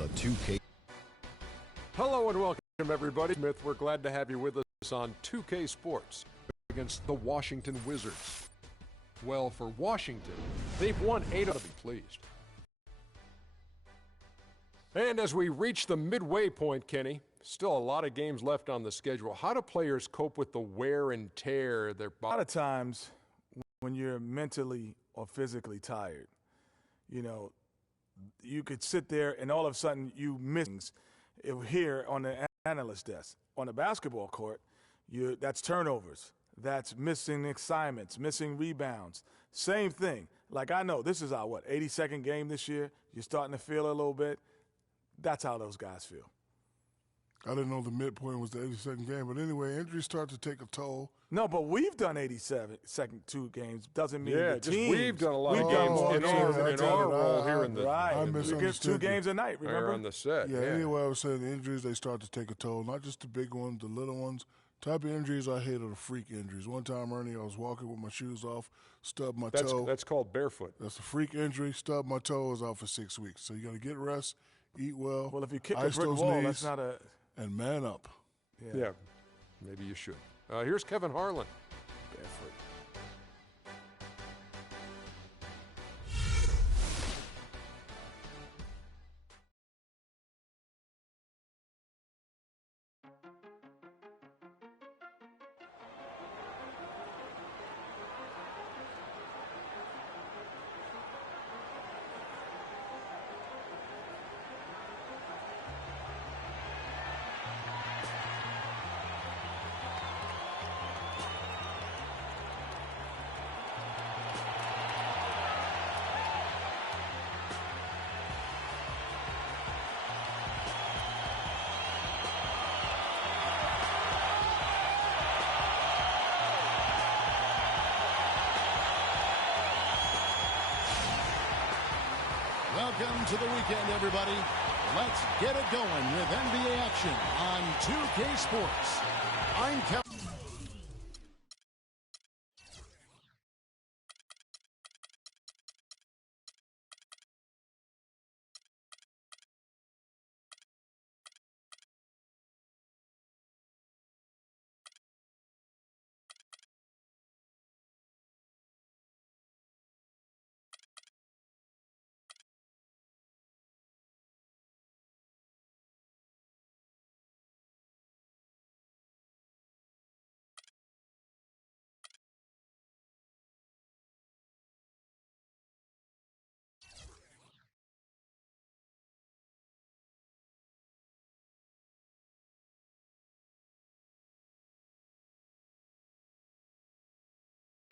the 2K. Hello and welcome, everybody. Smith, we're glad to have you with us on 2K Sports against the Washington Wizards. Well, for Washington, they've won 8 out of be pleased. And as we reach the midway point, Kenny, still a lot of games left on the schedule. How do players cope with the wear and tear their body? A lot of times when you're mentally or physically tired, you know, you could sit there and all of a sudden you miss things here on the analyst desk. On the basketball court, that's turnovers. That's missing assignments, missing rebounds. Same thing. Like, I know this is our, 82nd game this year. You're starting to feel it a little bit. That's how those guys feel. I didn't know the midpoint was the 82nd game. But anyway, injuries start to take a toll. No, but we've done 82 games. Doesn't mean yeah, the just teams. we've done a lot of games in our role here in the right. I We get 2 games a night, remember? on the set. Yeah, anyway, I was saying the injuries, they start to take a toll. Not just the big ones, the little ones. Type of injuries I hate are the freak injuries. One time, Ernie, I was walking with my shoes off, stubbed my toe. That's called barefoot. That's a freak injury. Stubbed my toe, was out for 6 weeks. So you got to get rest, eat well. Well, if you kick a ice brick those wall, knees, that's not a... and man up. Yeah, maybe you should. Here's Kevin Harlan. Barefoot. Welcome to the weekend, everybody. Let's get it going with NBA action on 2K Sports. I'm Kevin.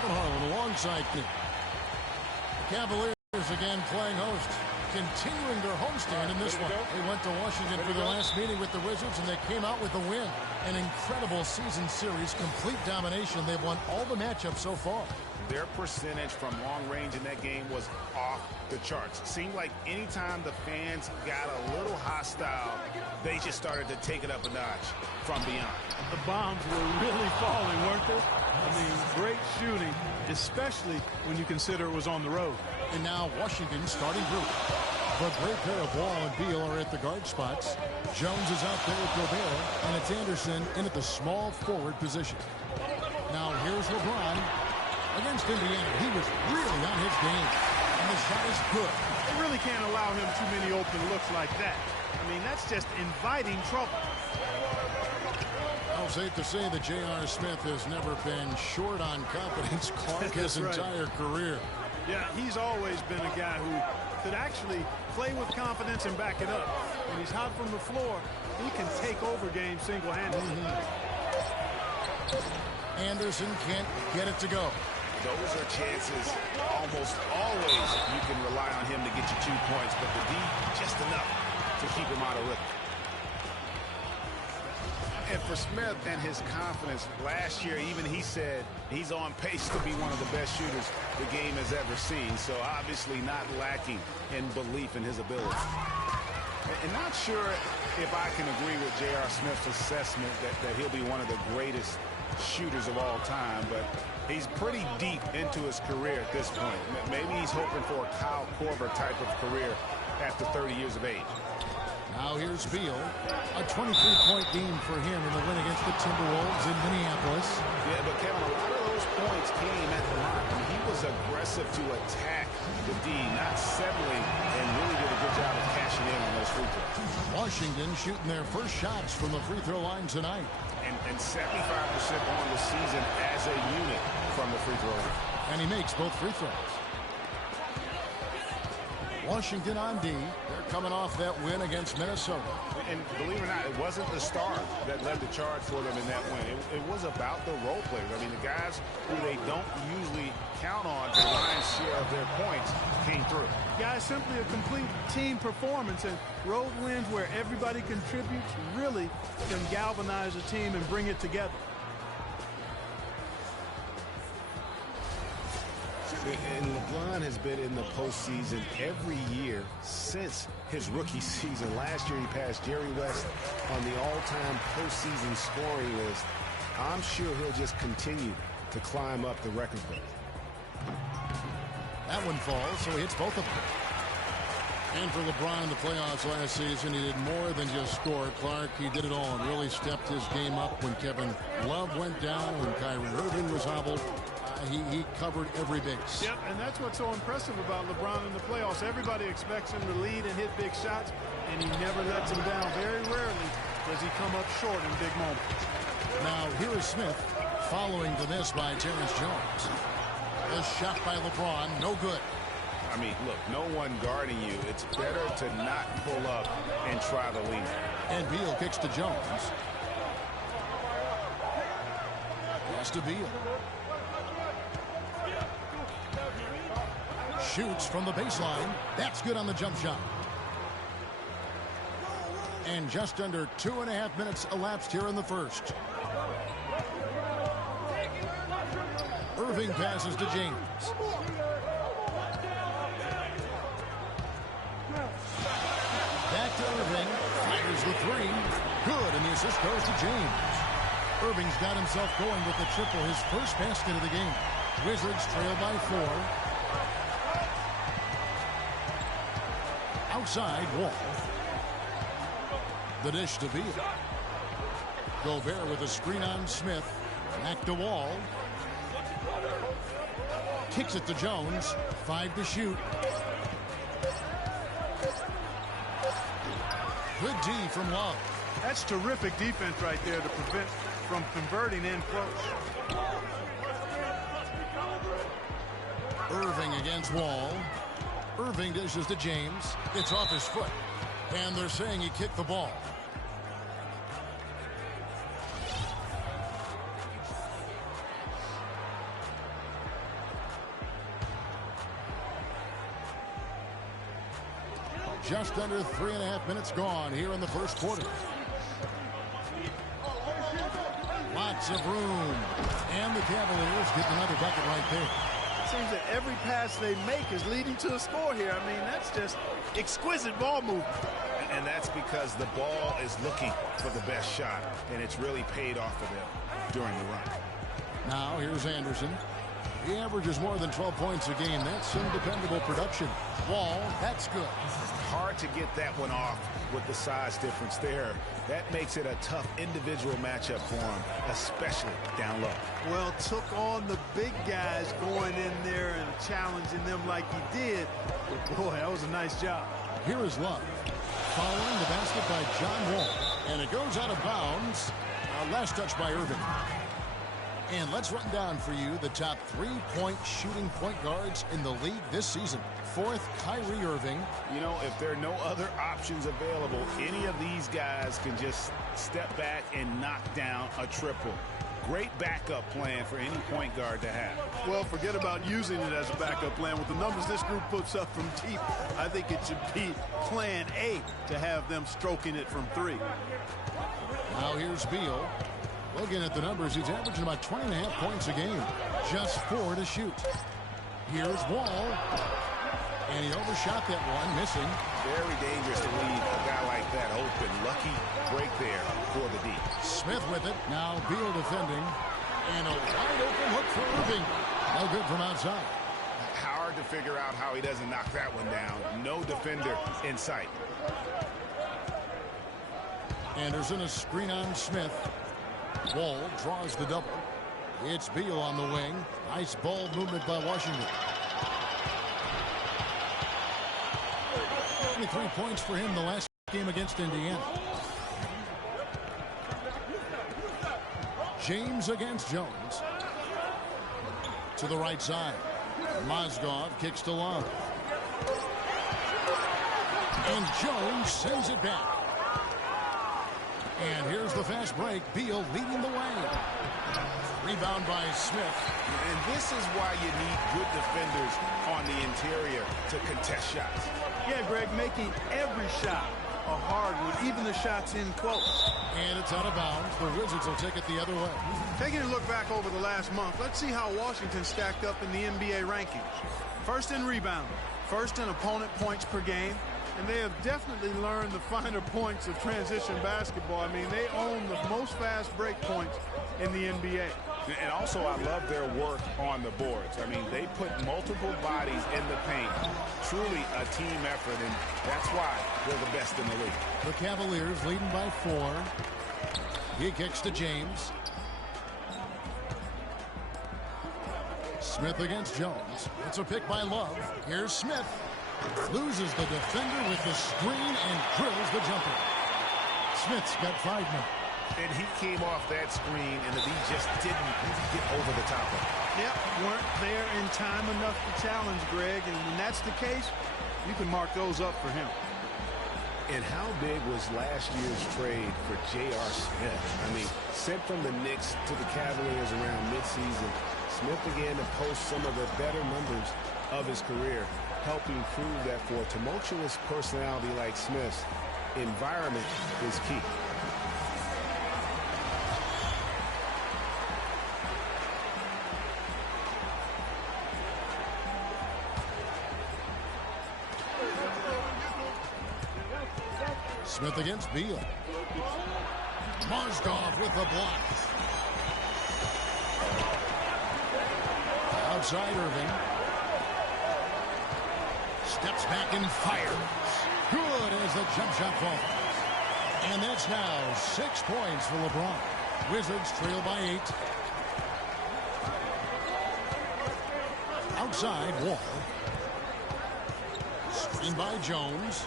Harlan alongside the Cavaliers again playing host, continuing their homestand in this one. They went to Washington for their last meeting with the Wizards, and they came out with a win. An incredible season series, complete domination. They've won all the matchups so far. Their percentage from long range in that game was off the charts. Seemed like anytime the fans got a little hostile, they just started to take it up a notch from beyond. The bombs were really falling, weren't they? I mean, great shooting, especially when you consider it was on the road. And now Washington's starting group. The great pair of Wall and Beal are at the guard spots. Jones is out there with Gobert, and it's Anderson in at the small forward position. Now here's LeBron against Indiana. He was really on his game, and the shot is good. They really can't allow him too many open looks like that. I mean, that's just inviting trouble. Well, safe to say that J.R. Smith has never been short on confidence. Clark his entire career. Yeah, he's always been a guy who could actually play with confidence and back it up. When he's hot from the floor, he can take over games single-handedly. Anderson can't get it to go. Those are chances almost always you can rely on him to get you 2 points, but the D just enough to keep him out of rhythm. And for Smith and his confidence, last year even he said he's on pace to be one of the best shooters the game has ever seen. So obviously not lacking in belief in his ability. And not sure if I can agree with J.R. Smith's assessment that he'll be one of the greatest shooters of all time, but he's pretty deep into his career at this point. Maybe he's hoping for a Kyle Korver type of career after 30 years of age. Now here's Beal. A 23-point game for him in the win against the Timberwolves in Minneapolis. Yeah, but Kevin, a lot of those points came at the line. I mean, he was aggressive to attack the D, not settling, and really did a good job of cashing in on those free throws. Washington shooting their first shots from the free throw line tonight. And 75% on the season as a unit from the free throw line. And he makes both free throws. Washington on D. They're coming off that win against Minnesota. And believe it or not, it wasn't the star that led the charge for them in that win. It was about the role players. I mean, the guys who they don't usually count on for the lion's share of their points came through. Guys, simply a complete team performance, and road wins where everybody contributes really can galvanize a team and bring it together. And LeBron has been in the postseason every year since his rookie season. Last year he passed Jerry West on the all-time postseason scoring list. I'm sure he'll just continue to climb up the record book. That one falls, so he hits both of them. And for LeBron in the playoffs last season, he did more than just score. Clark, he did it all and really stepped his game up when Kevin Love went down, when Kyrie Irving was hobbled. He covered every base. Yep, and that's what's so impressive about LeBron in the playoffs. Everybody expects him to lead and hit big shots, and he never lets them down. Very rarely does he come up short in big moments. Now, here is Smith following the miss by Terrence Jones. A shot by LeBron, no good. I mean, look, no one guarding you. It's better to not pull up and try the lead. And Beal kicks to Jones. Pass to Beal. Shoots from the baseline. That's good on the jump shot. And just under 2.5 minutes elapsed here in the first. Irving passes to James. Back to Irving. Fires the three. Good, and the assist goes to James. Irving's got himself going with the triple, his first basket of the game. Wizards trail by 4. Outside, Wall. The dish to Beal. Gobert with a screen on Smith. Back to Wall. Kicks it to Jones. 5 to shoot. Good D from Love. That's terrific defense right there to prevent from converting in close. Irving against Wall. Irving dishes to James. It's off his foot. And they're saying he kicked the ball. Just under 3.5 minutes gone here in the first quarter. Lots of room. And the Cavaliers get another bucket right there. Seems that every pass they make is leading to a score here. I mean, that's just exquisite ball movement. And that's because the ball is looking for the best shot, and it's really paid off for them during the run. Now here's Anderson. He averages more than 12 points a game. That's some dependable production. Wall, that's good. Hard to get that one off with the size difference there. That makes it a tough individual matchup for him, especially down low. Well, took on the big guys going in there and challenging them like he did. But boy, that was a nice job. Here is Love. Following the basket by John Wall. And it goes out of bounds. Last touch by Irving. And let's run down for you the top 3-point shooting point guards in the league this season. 4th, Kyrie Irving. You know, if there are no other options available, any of these guys can just step back and knock down a triple. Great backup plan for any point guard to have. Well, forget about using it as a backup plan. With the numbers this group puts up from deep, I think it should be plan A to have them stroking it from 3. Now here's Beal. Looking at the numbers, he's averaging about 20.5 points a game. Just 4 to shoot. Here's Wall. And he overshot that one, missing. Very dangerous to leave a guy like that open. Lucky break there for the D. Smith with it. Now Beal defending. And a wide open look for Irving. No good from outside. Hard to figure out how he doesn't knock that one down. No defender in sight. Anderson, a screen on Smith. Wall draws the double. It's Beal on the wing. Nice ball movement by Washington. 23 points for him the last game against Indiana. James against Jones. To the right side. Mozgov kicks to Love. And Jones sends it back. And here's the fast break. Beal leading the way. Rebound by Smith. And this is why you need good defenders on the interior to contest shots. Yeah, Greg, making every shot a hard one, even the shots in close. And it's out of bounds. The Wizards will take it the other way. Taking a look back over the last month, let's see how Washington stacked up in the NBA rankings. First in rebounding, first in opponent points per game, and they have definitely learned the finer points of transition basketball. I mean, they own the most fast break points in the NBA. And also, I love their work on the boards. I mean, they put multiple bodies in the paint. Truly a team effort, and that's why they're the best in the league. The Cavaliers leading by 4. He kicks to James. Smith against Jones. It's a pick by Love. Here's Smith. Loses the defender with the screen and drills the jumper. Smith's got 5 now. And he came off that screen, and the D just didn't get over the top of it. Yep, weren't there in time enough to challenge Greg, and when that's the case, you can mark those up for him. And how big was last year's trade for J.R. Smith? I mean, sent from the Knicks to the Cavaliers around midseason, Smith began to post some of the better numbers of his career, helping prove that for a tumultuous personality like Smith's, environment is key. Smith against Beal. Mozgov with the block. Outside Irving. Steps back and fires. Good as the jump shot falls. And that's now 6 points for LeBron. Wizards trail by 8. Outside Wall. Screen by Jones.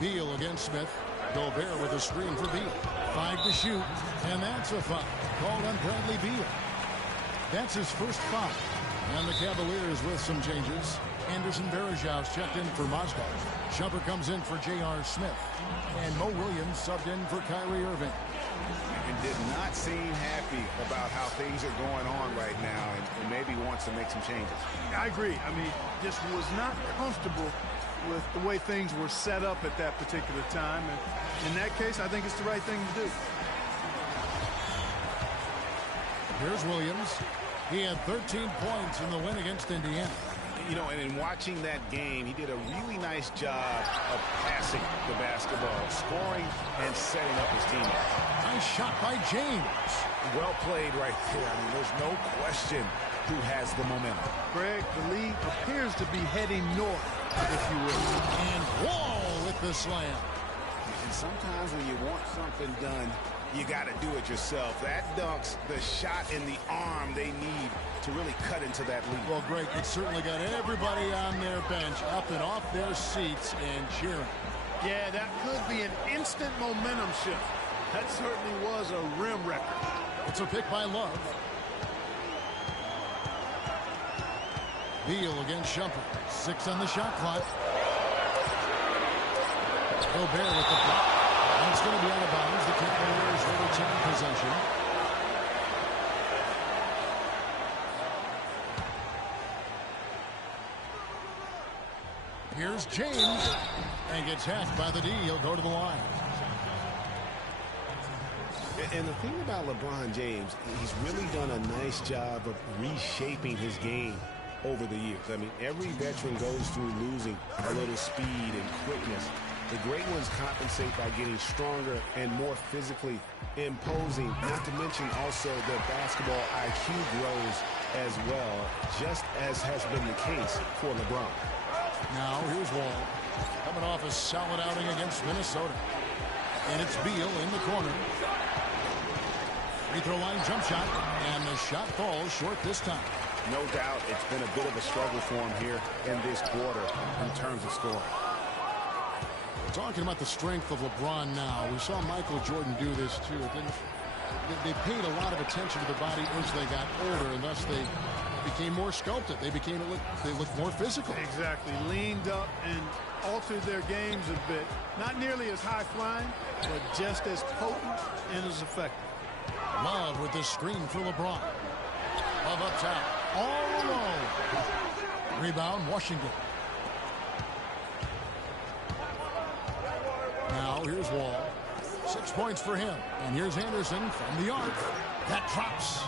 Beal against Smith. Gobert with a screen for Beal. 5 to shoot. And that's a foul called on Bradley Beal. That's his first foul. And the Cavaliers with some changes. Anderson Varejão's checked in for Mozgov. Shumpert comes in for J.R. Smith. And Mo Williams subbed in for Kyrie Irving. And did not seem happy about how things are going on right now, and maybe wants to make some changes. I agree. I mean, just was not comfortable with the way things were set up at that particular time. And in that case, I think it's the right thing to do. Here's Williams. He had 13 points in the win against Indiana. You know, and in watching that game, he did a really nice job of passing the basketball, scoring, and setting up his team. Nice shot by James. Well played right there. I mean, there's no question who has the momentum. Greg, the league appears to be heading north, if you will. And Wall with the slam. And sometimes when you want something done, you got to do it yourself. That dunks the shot in the arm they need to really cut into that lead. Well, Greg, it certainly got everybody on their bench up and off their seats and cheering. Yeah, that could be an instant momentum shift. That certainly was a rim record. It's a pick by Love. Beal against Shumpert. 6 on the shot clock. Gobert with the block. And it's going to be out of bounds. The Cavaliers will retain possession. Here's James. And gets hacked by the D. He'll go to the line. And the thing about LeBron James, he's really done a nice job of reshaping his game over the years. I mean, every veteran goes through losing a little speed and quickness. The great ones compensate by getting stronger and more physically imposing, not to mention also their basketball IQ grows as well, just as has been the case for LeBron. Now, here's Wall. Coming off off a solid outing against Minnesota. And it's Beal in the corner. Free throw line jump shot, and the shot falls short this time. No doubt it's been a bit of a struggle for him here in this quarter in terms of scoring. Talking about the strength of LeBron now, we saw Michael Jordan do this too. They paid a lot of attention to their body as they got older, and thus they became more sculpted. They looked more physical. Exactly. Leaned up and altered their games a bit. Not nearly as high flying, but just as potent and as effective. Love with the screen for LeBron. Love up top. All alone. Rebound, Washington. Now here's Wall. 6 points for him. And here's Anderson from the arc. That drops.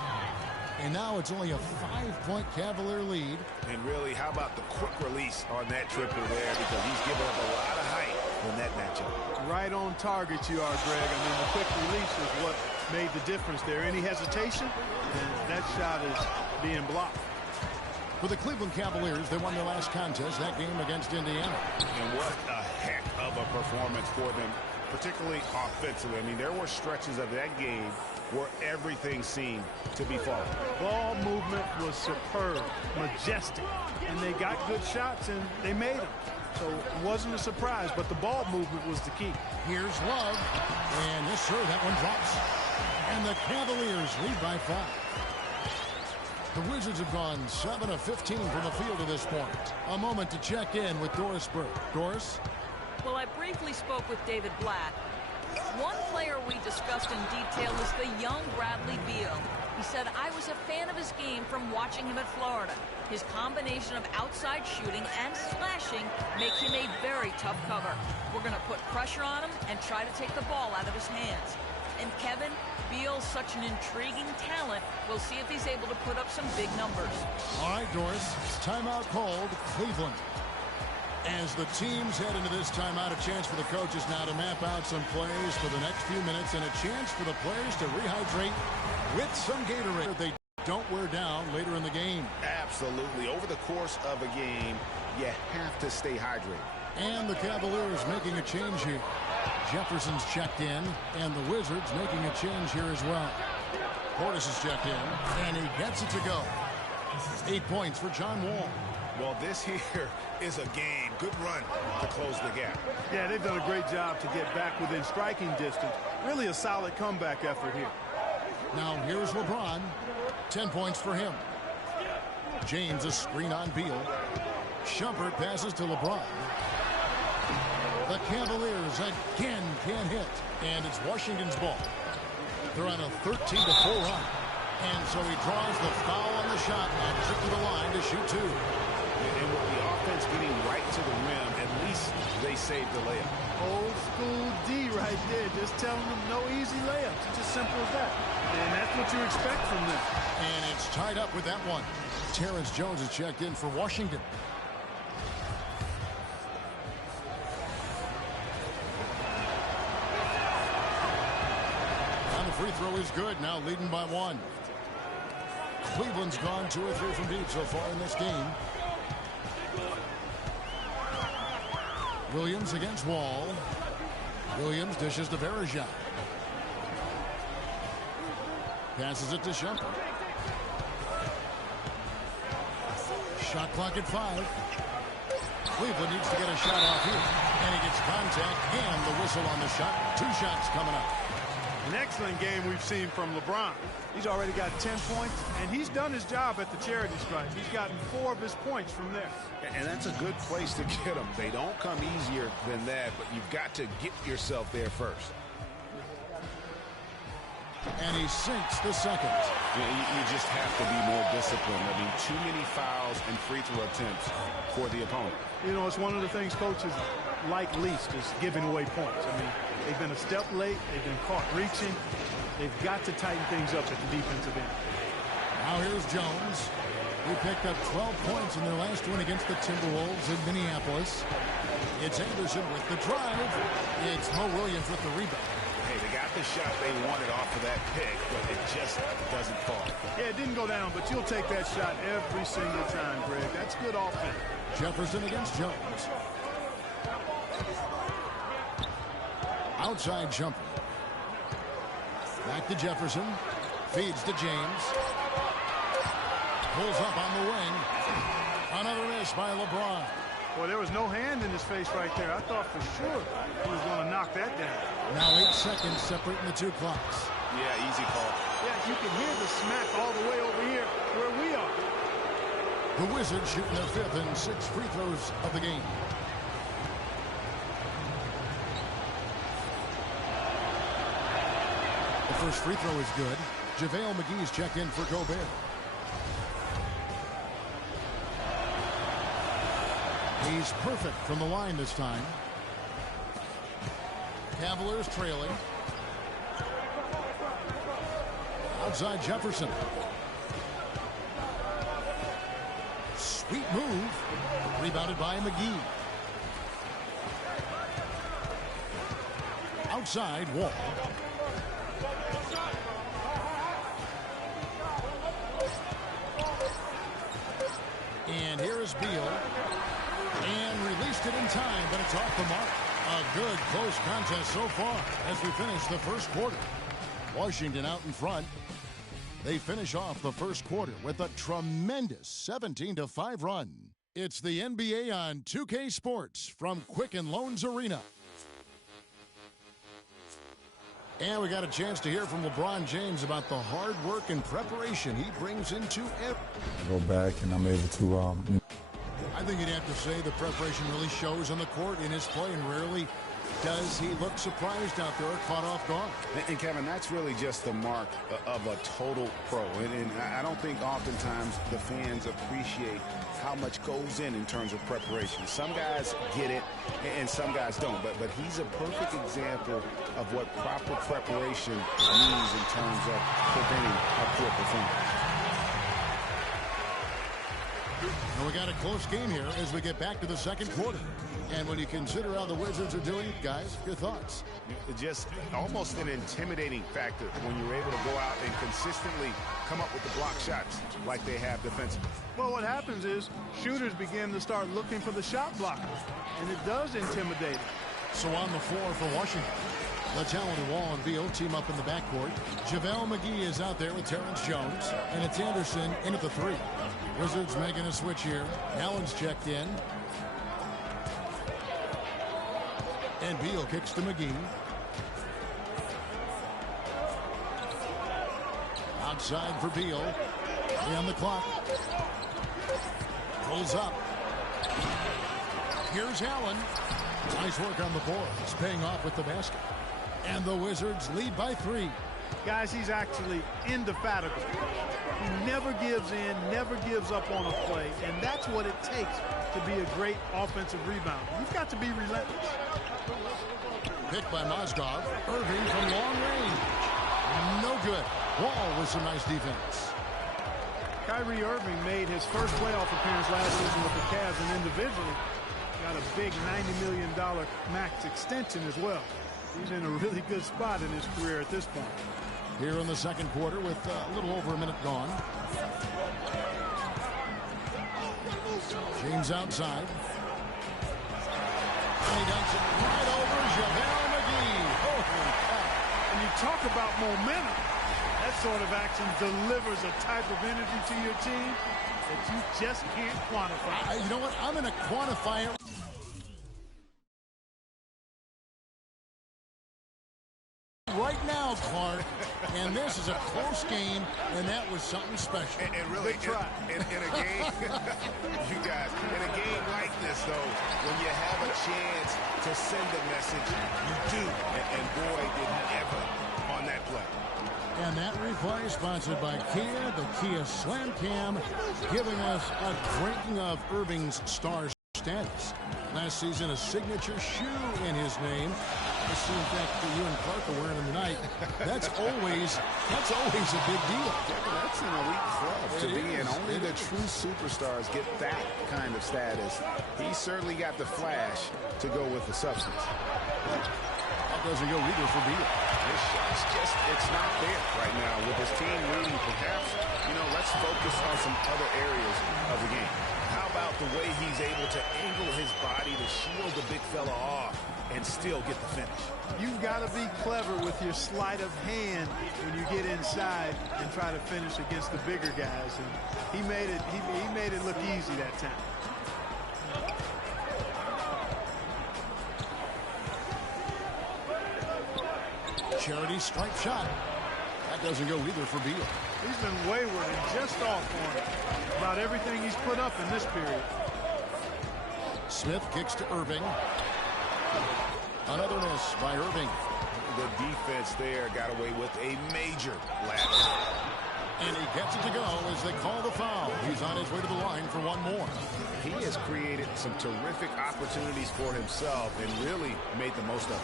And now it's only a 5-point Cavalier lead. And really, how about the quick release on that triple there? Because he's given up a lot of height in that matchup. Right on target you are, Greg. I mean, the quick release is what made the difference there. Any hesitation, and that shot is being blocked. For the Cleveland Cavaliers, they won their last contest, that game against Indiana. And what a heck of a performance for them, particularly offensively. I mean, there were stretches of that game where everything seemed to be falling. Ball movement was superb, majestic, and they got good shots, and they made them. So it wasn't a surprise, but the ball movement was the key. Here's Love, and yes, sir, that one drops. And the Cavaliers lead by 5. The Wizards have gone 7 of 15 from the field to this point. A moment to check in with Doris Burke. Doris? Well, I briefly spoke with David Blatt. One player we discussed in detail is the young Bradley Beal. He said, I was a fan of his game from watching him at Florida. His combination of outside shooting and slashing make him a very tough cover. We're going to put pressure on him and try to take the ball out of his hands. And Kevin, Beal's such an intriguing talent. We'll see if he's able to put up some big numbers. All right, Doris. Timeout called, Cleveland. As the teams head into this timeout, a chance for the coaches now to map out some plays for the next few minutes and a chance for the players to rehydrate with some Gatorade they don't wear down later in the game. Absolutely. Over the course of a game, you have to stay hydrated. And the Cavaliers making a change here. Jefferson's checked in, and the Wizards making a change here as well. Portis is checked in, and he gets it to go. 8 points for John Wall. Well, this here is a game. Good run to close the gap. Yeah, they've done a great job to get back within striking distance. Really a solid comeback effort here. Now here's LeBron. 10 points for him. James a screen on Beal. Shumpert passes to LeBron. The Cavaliers again can't hit. And it's Washington's ball. They're on a 13-4 run. And so he draws the foul on the shot and took to the line to shoot 2. And with the offense getting right to the rim, at least they saved the layup. Old school D right there, just telling them no easy layups. It's as simple as that. And that's what you expect from them. And it's tied up with that one. Terrence Jones is checked in for Washington. And the free throw is good, now leading by 1. Cleveland's gone 2 or 3 from deep so far in this game. Williams against Wall. Williams dishes to Verejao. Passes it to Shumpert. Shot clock at 5. Cleveland needs to get a shot off here. And he gets contact and the whistle on the shot. 2 shots coming up. An excellent game we've seen from LeBron. He's already got 10 points, and he's done his job at the charity stripe. He's gotten 4 of his points from there. And that's a good place to get them. They don't come easier than that, but you've got to get yourself there first. And he sinks the second. You just have to be more disciplined. I mean, too many fouls and free throw attempts for the opponent. You know, it's one of the things coaches like least is giving away points. I mean, they've been a step late. They've been caught reaching. They've got to tighten things up at the defensive end. Now here's Jones. He picked up 12 points in their last win against the Timberwolves in Minneapolis. It's Anderson with the drive. It's Mo Williams with the rebound. Hey, they got the shot they wanted off of that pick, but it just doesn't fall. Yeah, it didn't go down, but you'll take that shot every single time, Greg. That's good offense. Jefferson against Jones. Outside jumper. Back to Jefferson. Feeds to James. Pulls up on the wing. Another miss by LeBron. Well, there was no hand in his face right there. I thought for sure he was going to knock that down. Now 8 seconds separating the two clocks. Yeah, easy call. Yeah, you can hear the smack all the way over here where we are. The Wizards shooting their 5th and 6th free throws of the game. The first free throw is good. JaVale McGee's checked in for Gobert. He's perfect from the line this time. Cavaliers trailing. Outside Jefferson. Sweet move. Rebounded by McGee. Outside Wall. And here is Beal. And released it in time, but it's off the mark. A good close contest so far as we finish the first quarter. Washington out in front. They finish off the first quarter with a tremendous 17-5 run. It's the NBA on 2K Sports from Quicken Loans Arena. And we got a chance to hear from LeBron James about the hard work and preparation he brings into every. I go back and I'm able to. I think you'd have to say the preparation really shows on the court in his play, and rarely does he look surprised out there or caught off guard. And Kevin, that's really just the mark of a total pro. And I don't think oftentimes the fans appreciate how much goes in terms of preparation. Some guys get it and some guys don't. But he's a perfect example of what proper preparation means in terms of preventing a poor performance. And we got a close game here as we get back to the second quarter. And when you consider how the Wizards are doing, guys, your thoughts? Just almost an intimidating factor when you're able to go out and consistently come up with the block shots like they have defensively. Well, what happens is shooters begin to start looking for the shot blocker, and it does intimidate them. So on the floor for Washington, let's Allen and Wall and Beal team up in the backcourt. JaVale McGee is out there with Terrence Jones, and it's Anderson in at the 3. Wizards making a switch here. Allen's checked in. And Beal kicks to McGee. Outside for Beal. 3 on the clock. Pulls up. Here's Allen. Nice work on the board. It's paying off with the basket. And the Wizards lead by 3. Guys, he's actually indefatigable. He never gives in, never gives up on a play, and that's what it takes to be a great offensive rebounder. You've got to be relentless. Picked by Mozgov. Irving from long range. No good. Wall with some nice defense. Kyrie Irving made his first playoff appearance last season with the Cavs, and individually got a big $90 million max extension as well. He's in a really good spot in his career at this point. Here in the second quarter with a little over a minute gone. James outside. And he dunks it right over JaVale McGee. Holy cow. When you talk about momentum, that sort of action delivers a type of energy to your team that you just can't quantify. You know what? I'm going to quantify it. Right now, Clark, and this is a close game, and that was something special. And really, in a game, you guys, in a game like this, though, when you have a chance to send a message, you do. And boy, did he ever on that play. And that replay sponsored by Kia, the Kia Slam Cam, giving us a ranking of Irving's star status. Last season, a signature shoe in his name. I see, in fact, that you and Clark are wearing them tonight. That's always a big deal. That's an elite club to be in. Only the true superstars get that kind of status. He certainly got the flash to go with the substance. That doesn't go either for Beal. His shot's just, it's not there right now. With his team leading, perhaps, let's focus on some other areas of the game. How about the way he's able to angle his body to shield the big fella off and still get the finish. You've got to be clever with your sleight of hand when you get inside and try to finish against the bigger guys. And he made it look easy that time. Charity strike shot. That doesn't go either for Beal. He's been wayward and just off on about everything he's put up in this period. Smith kicks to Irving. Another miss by Irving. The defense there got away with a major lapse. And he gets it to go as they call the foul. He's on his way to the line for one more. He has created some terrific opportunities for himself and really made the most of it.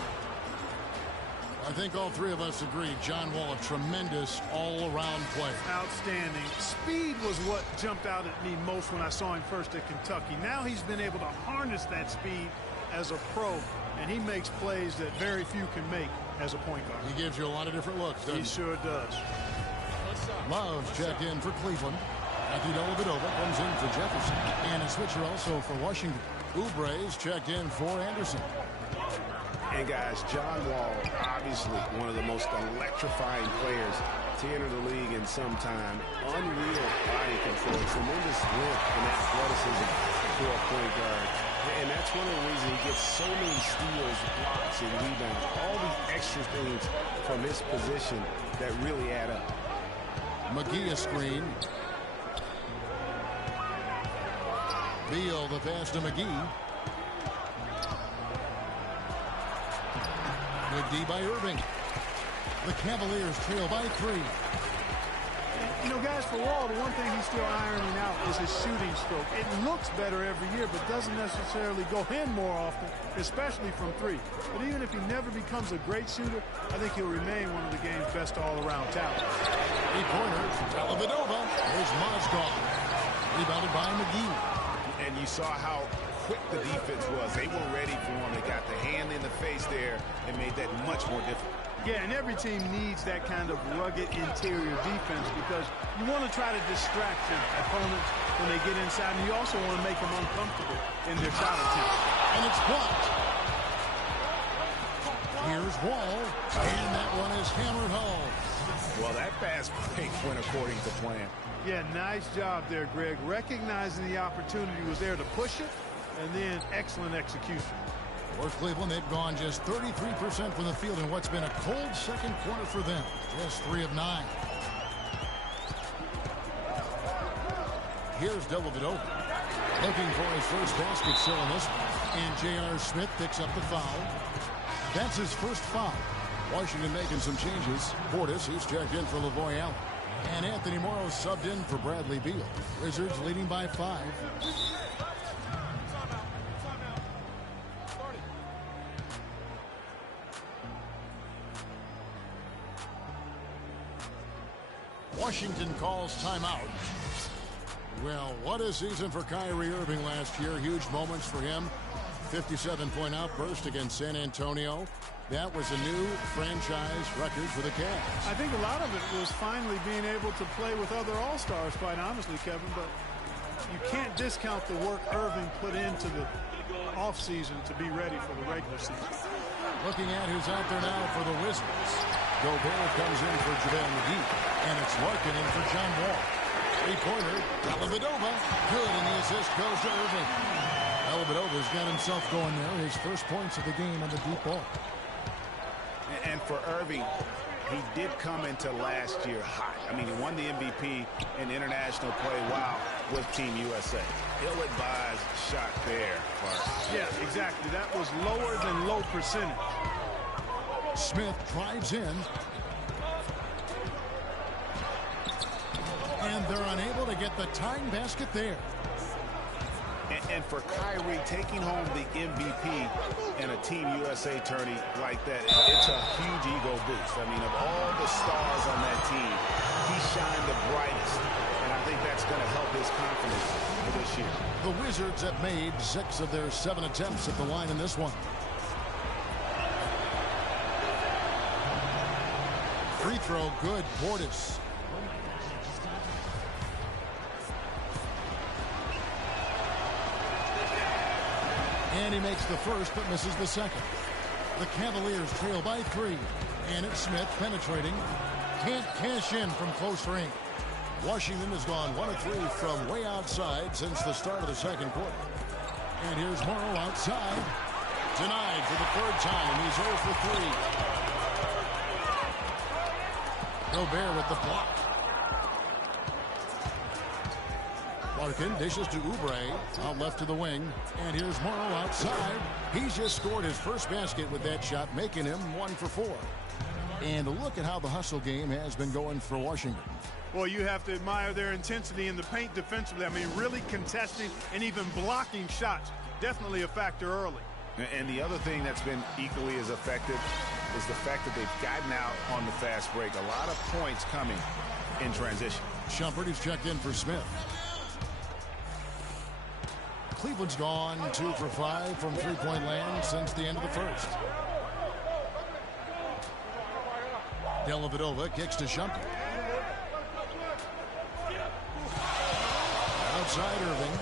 I think all three of us agree John Wall, a tremendous all-around player. Outstanding. Speed was what jumped out at me most when I saw him first at Kentucky. Now he's been able to harness that speed as a pro, and he makes plays that very few can make as a point guard. He gives you a lot of different looks, doesn't he? He sure does. Love's checked in for Cleveland. Matthew Dellavedova comes in for Jefferson. And a switcher also for Washington. Oubre's checked in for Anderson. And guys, John Wall, obviously one of the most electrifying players to enter the league in some time. Unreal body control, tremendous length and athleticism for a point guard. And that's one of the reasons he gets so many steals, blocks, and rebounds. All these extra things from his position that really add up. McGee a screen. Beal the pass to McGee. Good D by Irving. The Cavaliers trail by 3. You know, guys, for Wall, the one thing he's still ironing out is his shooting stroke. It looks better every year, but doesn't necessarily go in more often, especially from 3. But even if he never becomes a great shooter, I think he'll remain one of the game's best all-around talents. 3-pointers. Dellavedova. There's Mozgov. Rebounded by McGee. And you saw how quick the defense was. They were ready for him. They got the hand in the face there and made that much more difficult. Yeah, and every team needs that kind of rugged interior defense because you want to try to distract your opponents when they get inside, and you also want to make them uncomfortable in their shot attempts. And it's blocked. Here's Wall, and that one is hammered home. Well, that fast break went according to plan. Yeah, nice job there, Greg. Recognizing the opportunity was there to push it, and then excellent execution. For Cleveland, they've gone just 33% from the field in what's been a cold second quarter for them. Just 3 of 9. Here's Dellavedova. Looking for his first basket still in this one. And J.R. Smith picks up the foul. That's his first foul. Washington making some changes. Portis, he's checked in for Lavoy Allen. And Anthony Morrow subbed in for Bradley Beal. Wizards leading by 5. Washington calls timeout. Well, what a season for Kyrie Irving last year. Huge moments for him. 57-point outburst against San Antonio. That was a new franchise record for the Cavs. I think a lot of it was finally being able to play with other All-Stars, quite honestly, Kevin. But you can't discount the work Irving put into the offseason to be ready for the regular season. Looking at who's out there now for the Wizards. Gobert comes in for JaVale McGee. And it's Larkin in for John Wall. 3-pointer, Dellavedova. Good, and the assist goes to Irving. Dellavedova's got himself going there. His first points of the game on the deep ball. And for Irving, he did come into last year hot. I mean, he won the MVP in international play while with Team USA. Ill-advised shot there, Clark. Yeah, exactly. That was lower than low percentage. Smith drives in. And they're unable to get the tying basket there. And for Kyrie, taking home the MVP and a Team USA tourney like that, it's a huge ego boost. I mean, of all the stars on that team, he shined the brightest. And I think that's going to help his confidence for this year. The Wizards have made 6 of their 7 attempts at the line in this one. Free throw good, Portis. And he makes the first but misses the second. The Cavaliers trail by 3. And it's Smith penetrating. Can't cash in from close range. Washington has gone 1 of 3 from way outside since the start of the second quarter. And here's Morrow outside. Denied for the 3rd time. He's 0 for 3. Gobert with the block. Larkin dishes to Oubre. Out left to the wing. And here's Morrow outside. He's just scored his first basket with that shot, making him 1 for 4. And look at how the hustle game has been going for Washington. Well, you have to admire their intensity in the paint defensively. I mean, really contesting and even blocking shots. Definitely a factor early. And the other thing that's been equally as effective is the fact that they've gotten out on the fast break. A lot of points coming in transition. Shumpert is checked in for Smith. Cleveland's gone 2 for 5 from three-point land since the end of the first. Dellavedova kicks to Shumpert. Outside Irving.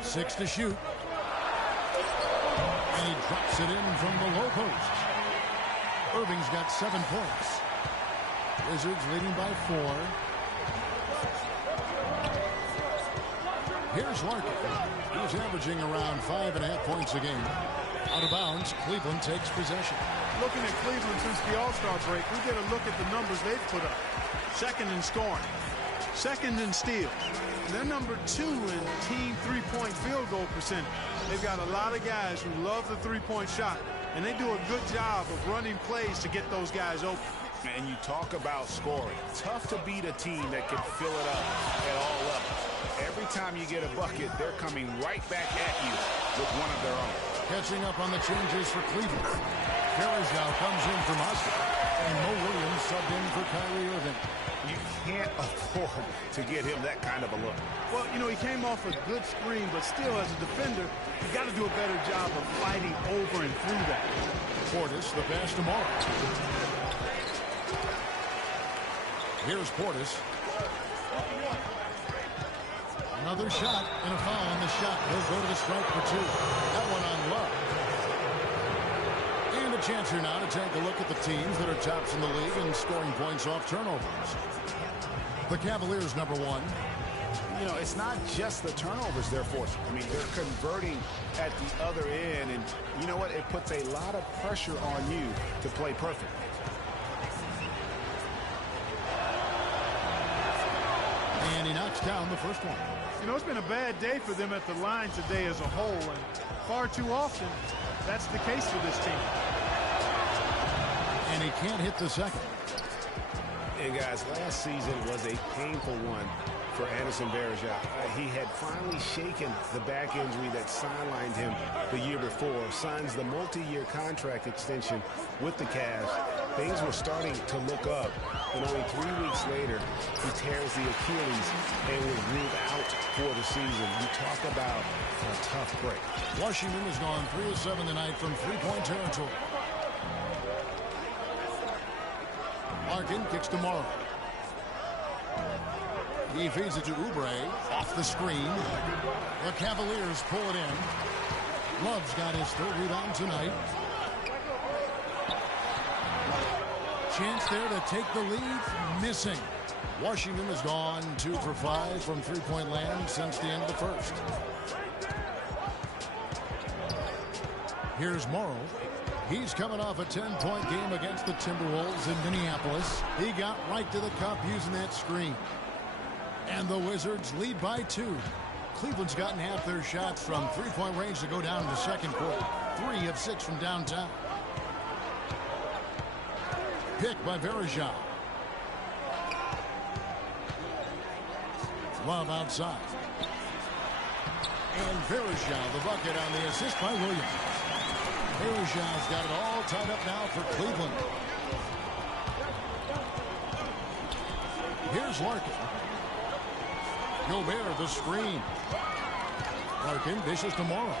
6 to shoot. And he drops it in from the low post. Irving's got 7 points. Wizards leading by 4. Here's Larkin. He's averaging around 5.5 points a game. Out of bounds, Cleveland takes possession. Looking at Cleveland since the All-Star break, we get a look at the numbers they've put up. 2nd in scoring, 2nd in steals. They're number 2 in team three-point field goal percentage. They've got a lot of guys who love the three-point shot, and they do a good job of running plays to get those guys open. And you talk about scoring. Tough to beat a team that can fill it up at all levels. Every time you get a bucket, they're coming right back at you with one of their own. Catching up on the changes for Cleveland. Verizon comes in from Oscar. And Mo Williams subbed in for Kyrie Irving. You can't afford to get him that kind of a look. Well, you know, he came off a good screen, but still, as a defender, you got to do a better job of fighting over and through that. Portis, the pass to Morrow. Here's Portis. Another shot and a foul on the shot. He'll go to the stripe for 2. That one on Love. And a chance here now to take a look at the teams that are tops in the league in scoring points off turnovers. The Cavaliers, number 1. You know, it's not just the turnovers they're forcing. I mean, they're converting at the other end. And you know what? It puts a lot of pressure on you to play perfect. And he knocks down the first one. You know, it's been a bad day for them at the line today as a whole, and far too often, that's the case for this team. And he can't hit the second. And guys, last season was a painful one for Anderson Varejao. He had finally shaken the back injury that sidelined him the year before, signs the multi-year contract extension with the Cavs. Things were starting to look up, and only 3 weeks later, he tears the Achilles and was ruled out for the season. You talk about a tough break. Washington has gone 3 of 7 tonight from three-point territory. Larkin kicks to Morrow. He feeds it to Oubre. Off the screen. The Cavaliers pull it in. Love's got his 3rd rebound tonight. Chance there to take the lead. Missing. Washington has gone 2 for 5 from three-point land since the end of the first. Here's Morrow. He's coming off a 10-point game against the Timberwolves in Minneapolis. He got right to the cup using that screen. And the Wizards lead by 2. Cleveland's gotten half their shots from three-point range to go down in the second quarter. 3 of 6 from downtown. Pick by Varejao. Love outside. And Varejao, the bucket on the assist by Williams. Varejao's got it all tied up now for Cleveland. Here's Larkin. Gobert, the screen. Larkin dishes to Morrow.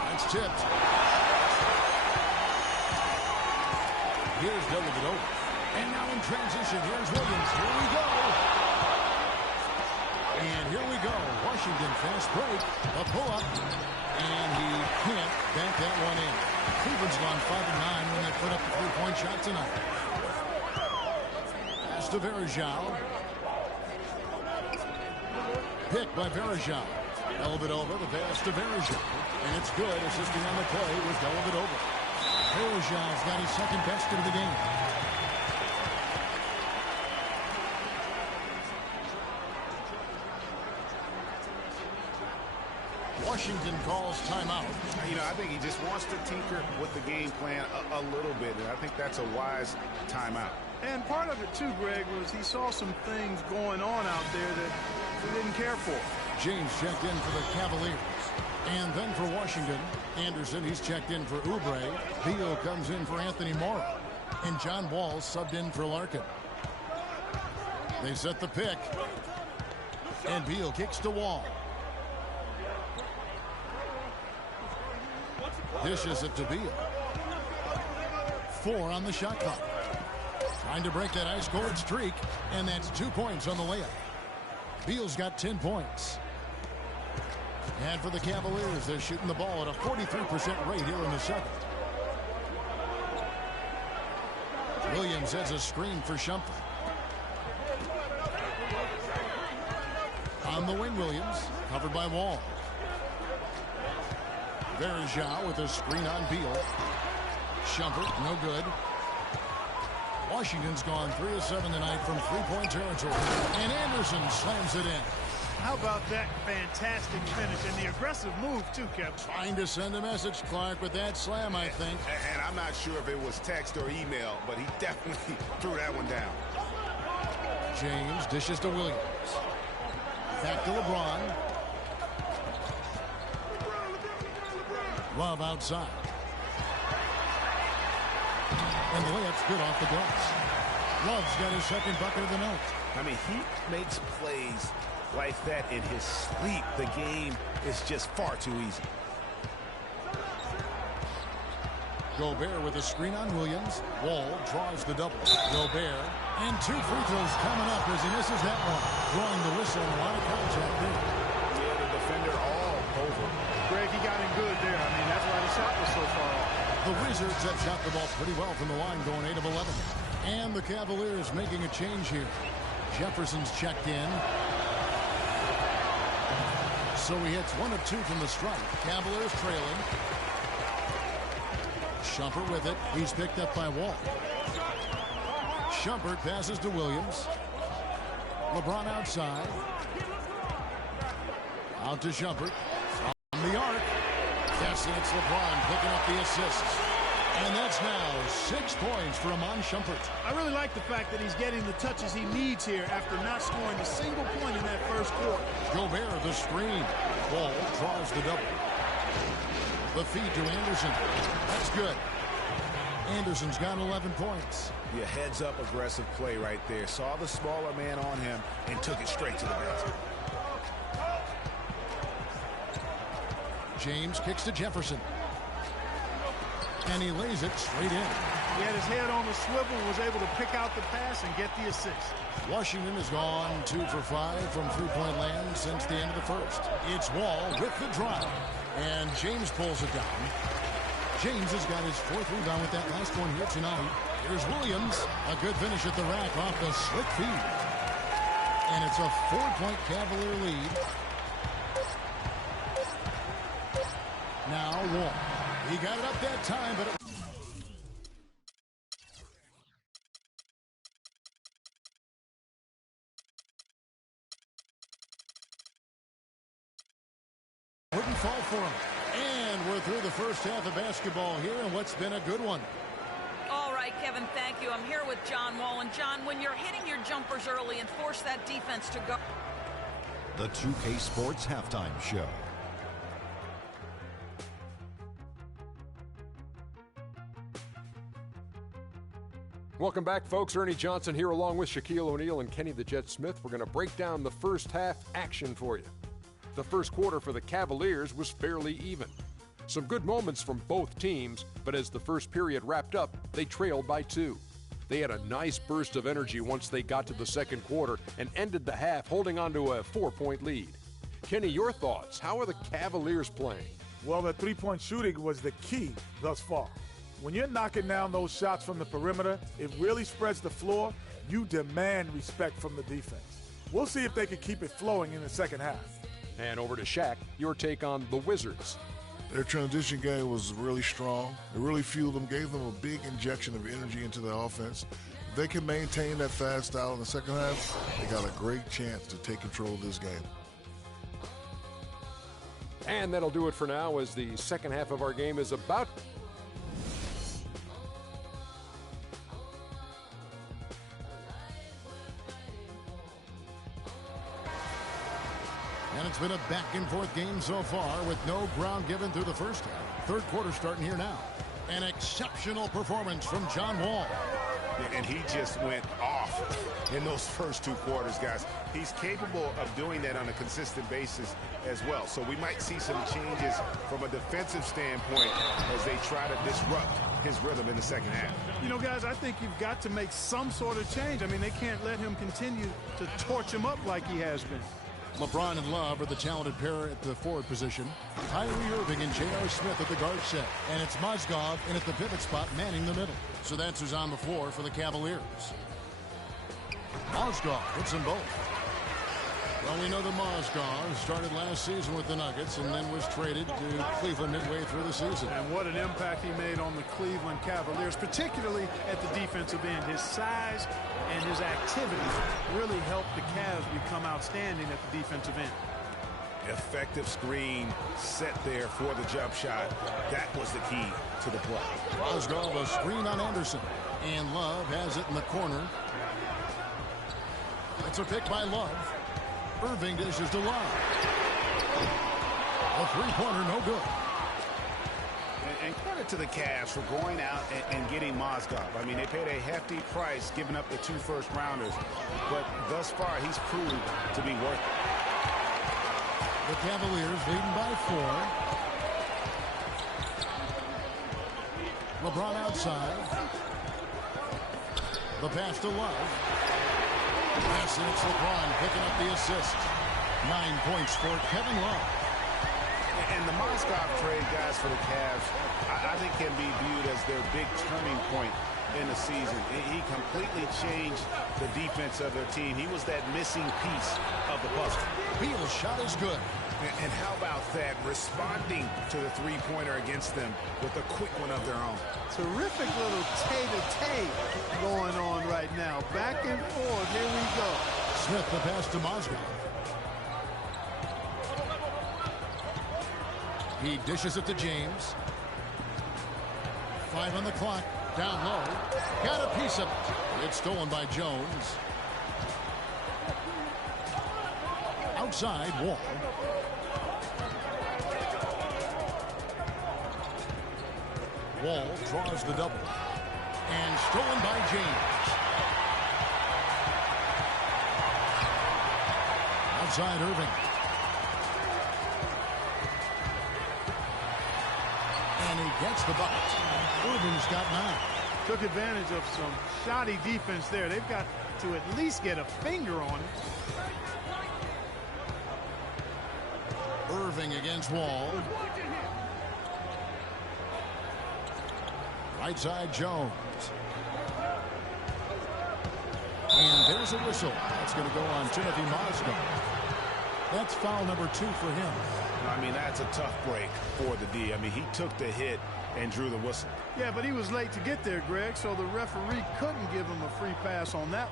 That's tipped. Here's Dellavedova. And now in transition, here's Williams. Here we go. And here we go. Washington fast break. A pull-up. And he can't bank that one in. Cleveland's gone 5-9 when they put up a three-point shot tonight. Pass to Varejao. Pick by Varejao. Dellavedova, the pass to Varejao. And it's good. Assisting on the play was Dellavedova. Varejao's got his second best of the game. Washington calls timeout. You know, I think he just wants to tinker with the game plan a little bit, and I think that's a wise timeout. And part of it, too, Greg, was he saw some things going on out there that he didn't care for. James checked in for the Cavaliers. And then for Washington, Anderson, he's checked in for Oubre. Beal comes in for Anthony Morrow. And John Wall subbed in for Larkin. They set the pick. And Beal kicks to Wall. Dishes it to Beal. 4 on the shot clock. Trying to break that ice-cold streak. And that's 2 points on the layup. Beal's got 10 points. And for the Cavaliers, they're shooting the ball at a 43% rate here in the second. Williams has a screen for Shumpert. On the wing, Williams, covered by Wall. Varejao with a screen on Beal. Shumpert, no good. Washington's gone 3 of 7 tonight from three-point territory. And Anderson slams it in. How about that fantastic finish and the aggressive move, too, Kevin? Trying to send a message, Clark, with that slam, I think. And I'm not sure if it was text or email, but he definitely threw that one down. James dishes to Williams. Back to LeBron. Love outside. And the layup's good off the glass. Love's got his second bucket of the night. I mean, he makes plays like that in his sleep. The game is just far too easy. Gobert with a screen on Williams. Wall draws the double. Gobert. And 2 free throws coming up as he misses that one. Drawing the whistle and a lot of contact there. Yeah, the defender all over. Greg, he got in good there. I mean, that's why the shot was so far off. The Wizards have shot the ball pretty well from the line, going 8 of 11. And the Cavaliers making a change here. Jefferson's checked in. So he hits 1 of 2 from the strike. Cavaliers trailing. Shumpert with it. He's picked up by Wall. Shumpert passes to Williams. LeBron outside. Out to Shumpert. On the arc. Yes, and it's LeBron picking up the assist. And that's now 6 points for Amon Shumpert. I really like the fact that he's getting the touches he needs here after not scoring a single point in that first quarter. Gobert, the screen. Wall draws the double. The feed to Anderson. That's good. Anderson's got 11 points. Yeah, heads-up aggressive play right there. Saw the smaller man on him and took it straight to the basket. James kicks to Jefferson. And he lays it straight in. He had his head on the swivel and was able to pick out the pass and get the assist. Washington has gone 2 for 5 from three-point land since the end of the first. It's Wall with the drive. And James pulls it down. James has got his 4th rebound with that last one here tonight. Here's Williams. A good finish at the rack off the slick feed. And it's a 4-point Cavalier lead. Now Wall. He got it up that time, but it wouldn't fall for him. And we're through the first half of basketball here, and what's been a good one. All right, Kevin, thank you. I'm here with John Wall. And, John, when you're hitting your jumpers early and force that defense to go. The 2K Sports Halftime Show. Welcome back, folks. Ernie Johnson here along with Shaquille O'Neal and Kenny the Jet Smith. We're going to break down the first half action for you. The first quarter for the Cavaliers was fairly even. Some good moments from both teams, but as the first period wrapped up, they trailed by 2. They had a nice burst of energy once they got to the second quarter and ended the half holding on to a 4-point lead. Kenny, your thoughts? How are the Cavaliers playing? Well, the three-point shooting was the key thus far. When you're knocking down those shots from the perimeter, it really spreads the floor. You demand respect from the defense. We'll see if they can keep it flowing in the second half. And over to Shaq, your take on the Wizards. Their transition game was really strong. It really fueled them, gave them a big injection of energy into their offense. If they can maintain that fast style in the second half, they got a great chance to take control of this game. And that'll do it for now, as the second half of our game is about. And it's been a back-and-forth game so far with no ground given through the first half. Third quarter starting here now. An exceptional performance from John Wall. And he just went off in those first two quarters, guys. He's capable of doing that on a consistent basis as well. So we might see some changes from a defensive standpoint as they try to disrupt his rhythm in the second half. You know, guys, I think you've got to make some sort of change. I mean, they can't let him continue to torch him up like he has been. LeBron and Love are the talented pair at the forward position. Kyrie Irving and J.R. Smith at the guard set. And it's Mozgov in at the pivot spot manning the middle. So that's who's on the floor for the Cavaliers. Mozgov hits them both. Well, we know that Mozgov started last season with the Nuggets and then was traded to Cleveland midway through the season. And what an impact he made on the Cleveland Cavaliers, particularly at the defensive end. His size and his activity really helped the Cavs become outstanding at the defensive end. Effective screen set there for the jump shot. That was the key to the play. Mozgov a screen on Anderson. And Love has it in the corner. It's a pick by Love. Irving dishes to Love. A three-pointer, no good. And credit to the Cavs for going out and getting Mozgov. I mean, they paid a hefty price giving up the 2 first-rounders. But thus far, he's proved to be worth it. The Cavaliers leading by 4. LeBron outside. The pass to Love. Yes, and it's LeBron picking up the assist. 9 points for Kevin Love. And the Mozgov trade, guys, for the Cavs, I think can be viewed as their big turning point in the season. He completely changed the defense of their team. He was that missing piece of the puzzle. Beal's shot is good. And how about that, responding to the three-pointer against them with a quick one of their own. Terrific little tay-to-tay going on right now. Back and forth. Here we go. Smith the pass to Mozgov. He dishes it to James. 5 on the clock. Down low. Got a piece of it. It's stolen by Jones. Outside, Wall. Wall draws the double. And stolen by James. Outside, Irving. And he gets the bucket. Irving's got 9. Took advantage of some shoddy defense there. They've got to at least get a finger on it. Irving against Wall. Right side, Jones. And there's a whistle. That's going to go on Timothy Mozgov. That's foul number 2 for him. I mean, that's a tough break for the D. I mean, he took the hit and drew the whistle. Yeah, but he was late to get there, Greg, so the referee couldn't give him a free pass on that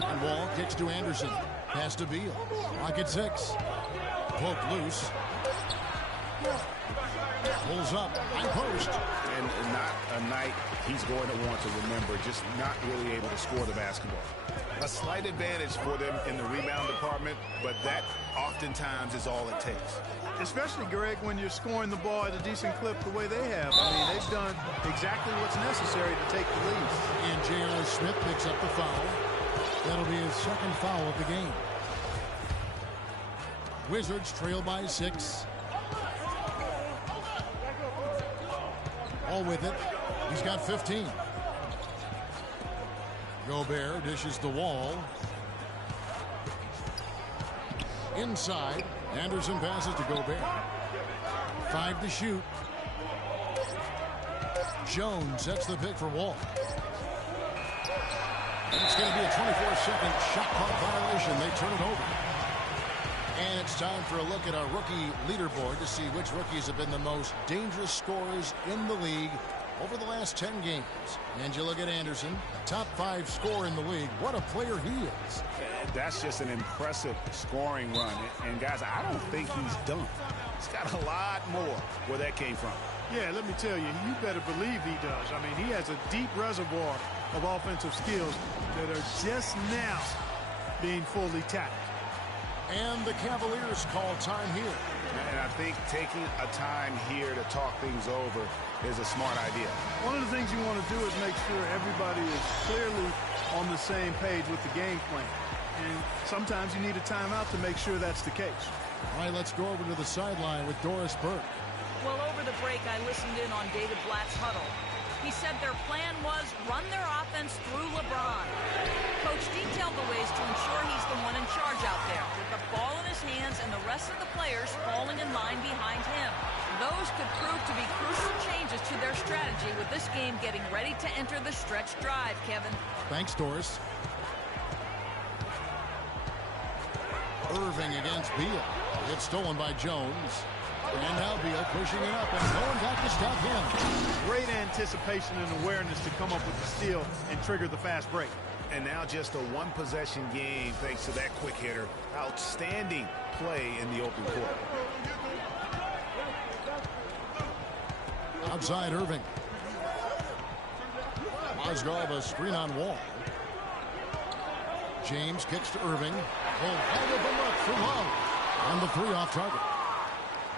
one. And Wall kicks to Anderson. Pass to Beal. Clock at 6. Poked loose. Pulls up. High post. And not a night he's going to want to remember, just not really able to score the basketball. A slight advantage for them in the rebound department, but that oftentimes is all it takes. Especially, Greg, when you're scoring the ball at a decent clip the way they have. I mean, they've done exactly what's necessary to take the lead. And J.R. Smith picks up the foul. That'll be his second foul of the game. Wizards trail by 6. Wall with it. He's got 15. Gobert dishes the Wall. Inside. Anderson passes to Gobert. 5 to shoot. Jones sets the pick for Wall. And it's going to be a 24-second shot clock violation. They turn it over. And it's time for a look at our rookie leaderboard to see which rookies have been the most dangerous scorers in the league over the last 10 games. And you look at Anderson, top 5 scorer in the league. What a player he is. That's just an impressive scoring run. And guys, I don't think he's done. He's got a lot more where that came from. Yeah, let me tell you, you better believe he does. I mean, he has a deep reservoir of offensive skills that are just now being fully tapped. And the Cavaliers call time here. And I think taking a time here to talk things over is a smart idea. One of the things you want to do is make sure everybody is clearly on the same page with the game plan. And sometimes you need a timeout to make sure that's the case. All right, let's go over to the sideline with Doris Burke. Well, over the break, I listened in on David Blatt's huddle. He said their plan was run their offense through LeBron. Coach detailed the ways to ensure he's the one in charge out there, with the ball in his hands and the rest of the players falling in line behind him. Those could prove to be crucial changes to their strategy with this game getting ready to enter the stretch drive, Kevin. Thanks, Doris. Irving against Beal. It's stolen by Jones. And now Beal pushing it up, and no one got to stop him. Great anticipation and awareness to come up with the steal and trigger the fast break. And now just a one-possession game thanks to that quick hitter. Outstanding play in the open court. Outside Irving. Mozgov a screen on Wall. James kicks to Irving. Oh, out of the look for Love. And the 3 off target.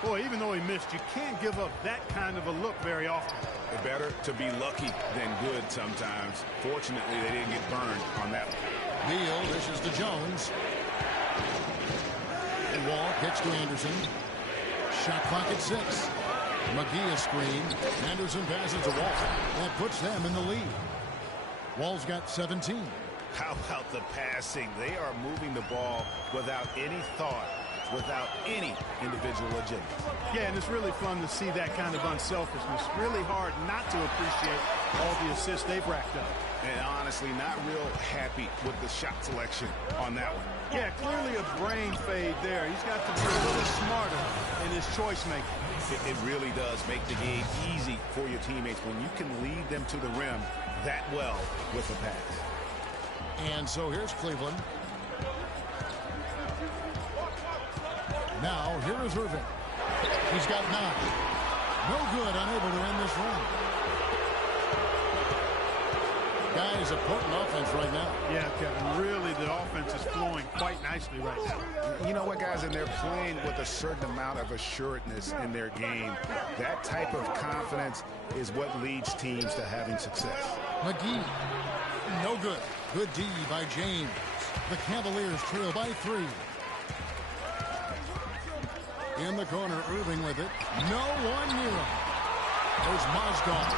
Boy, even though he missed, you can't give up that kind of a look very often. It's better to be lucky than good sometimes. Fortunately, they didn't get burned on that one. Beal dishes to Jones. And Wall kicks to Anderson. Shot clock at 6. McGee a screen. Anderson passes to Wall. That puts them in the lead. Wall's got 17. How about the passing? They are moving the ball without any thought, without any individual agenda. Yeah, and it's really fun to see that kind of unselfishness. Really hard not to appreciate all the assists they've racked up. And honestly, not real happy with the shot selection on that one. Yeah, clearly a brain fade there. He's got to be a little smarter in his choice making. It really does make the game easy for your teammates when you can lead them to the rim that well with a pass. And so here's Cleveland. Now, here is Irving. He's got 9. No good, unable to end this run. Guys, a potent offense right now. Yeah, Kevin, really the offense is flowing quite nicely right now. You know what, guys, and they're playing with a certain amount of assuredness in their game. That type of confidence is what leads teams to having success. McGee, no good. Good D by James. The Cavaliers trail by 3. In the corner, Irving with it. No one near him. There's Mozgov.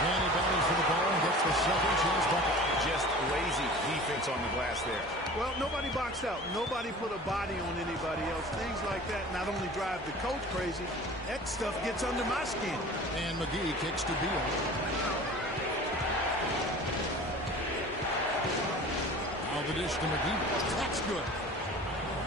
And he battles for the ball and gets the second chance bucket. Just lazy defense on the glass there. Well, nobody boxed out. Nobody put a body on anybody else. Things like that not only drive the coach crazy, that stuff gets under my skin. And McGee kicks to Beal. Now the dish to McGee. That's good.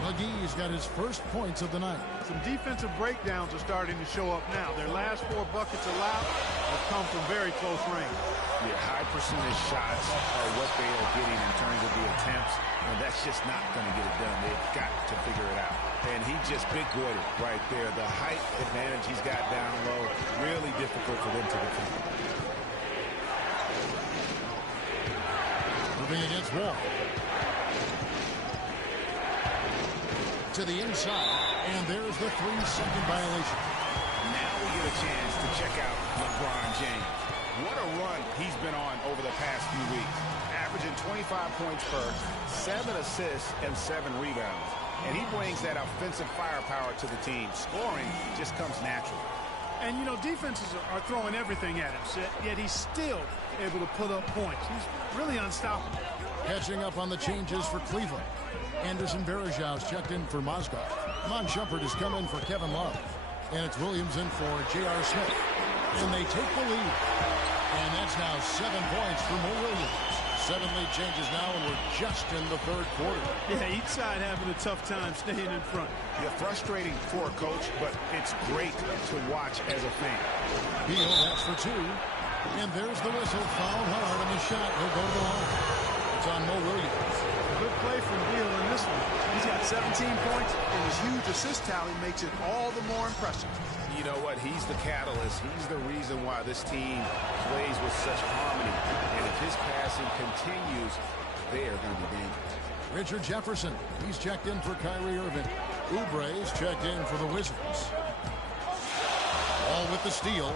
McGee's got his first points of the night. Some defensive breakdowns are starting to show up now. Their last 4 buckets allowed have come from very close range. Yeah, high percentage shots are what they are getting in terms of the attempts, and that's just not going to get it done. They've got to figure it out. And he just big-boyed it right there. The height advantage he's got down low, really difficult for them to defend. Moving against Wall. To the inside, and there's the 3-second violation. Now we get a chance to check out LeBron James. What a run he's been on over the past few weeks. Averaging 25 points per, 7 assists, and 7 rebounds. And he brings that offensive firepower to the team. Scoring just comes naturally. And, you know, defenses are throwing everything at him, yet he's still able to put up points. He's really unstoppable. Catching up on the changes for Cleveland. Anderson Varejau's checked in for Mozgov. Mon Shumpert has come in for Kevin Love. And it's Williams in for J.R. Smith. And they take the lead. And that's now 7 points for Mo Williams. 7 lead changes now, and we're just in the third quarter. Yeah, each side having a tough time staying in front. Yeah, frustrating for a coach, but it's great to watch as a fan. Beal, that's for 2. And there's the whistle. Foul hard on the shot. He'll go to the line. It's on Mo Williams. Good play from Beal in this one. He's got 17 points, and his huge assist tally makes it all the more impressive. You know what? He's the catalyst. He's the reason why this team plays with such harmony. And if his passing continues, they are going to be dangerous. Richard Jefferson, he's checked in for Kyrie Irving. Oubre's checked in for the Wizards. All with the steal.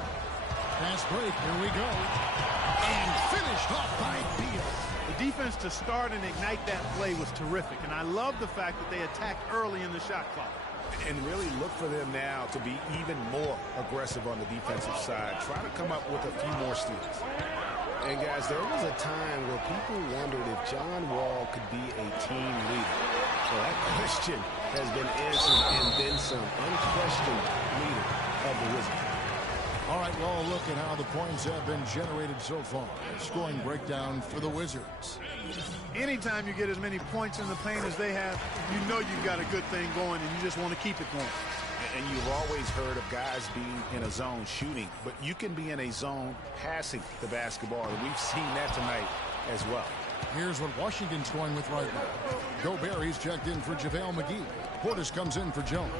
Pass break, here we go. And finished off by Beal. The defense to start and ignite that play was terrific, and I love the fact that they attacked early in the shot clock. And really look for them now to be even more aggressive on the defensive side. Try to come up with a few more steals. And guys, there was a time where people wondered if John Wall could be a team leader. Well, that question has been answered and then some. Unquestioned leader of the Wizards. All right, well, look at how the points have been generated so far. Scoring breakdown for the Wizards. Anytime you get as many points in the paint as they have, you know you've got a good thing going, and you just want to keep it going. And you've always heard of guys being in a zone shooting, but you can be in a zone passing the basketball, and we've seen that tonight as well. Here's what Washington's going with right now. Gobert, he's checked in for JaVale McGee. Portis comes in for Jones.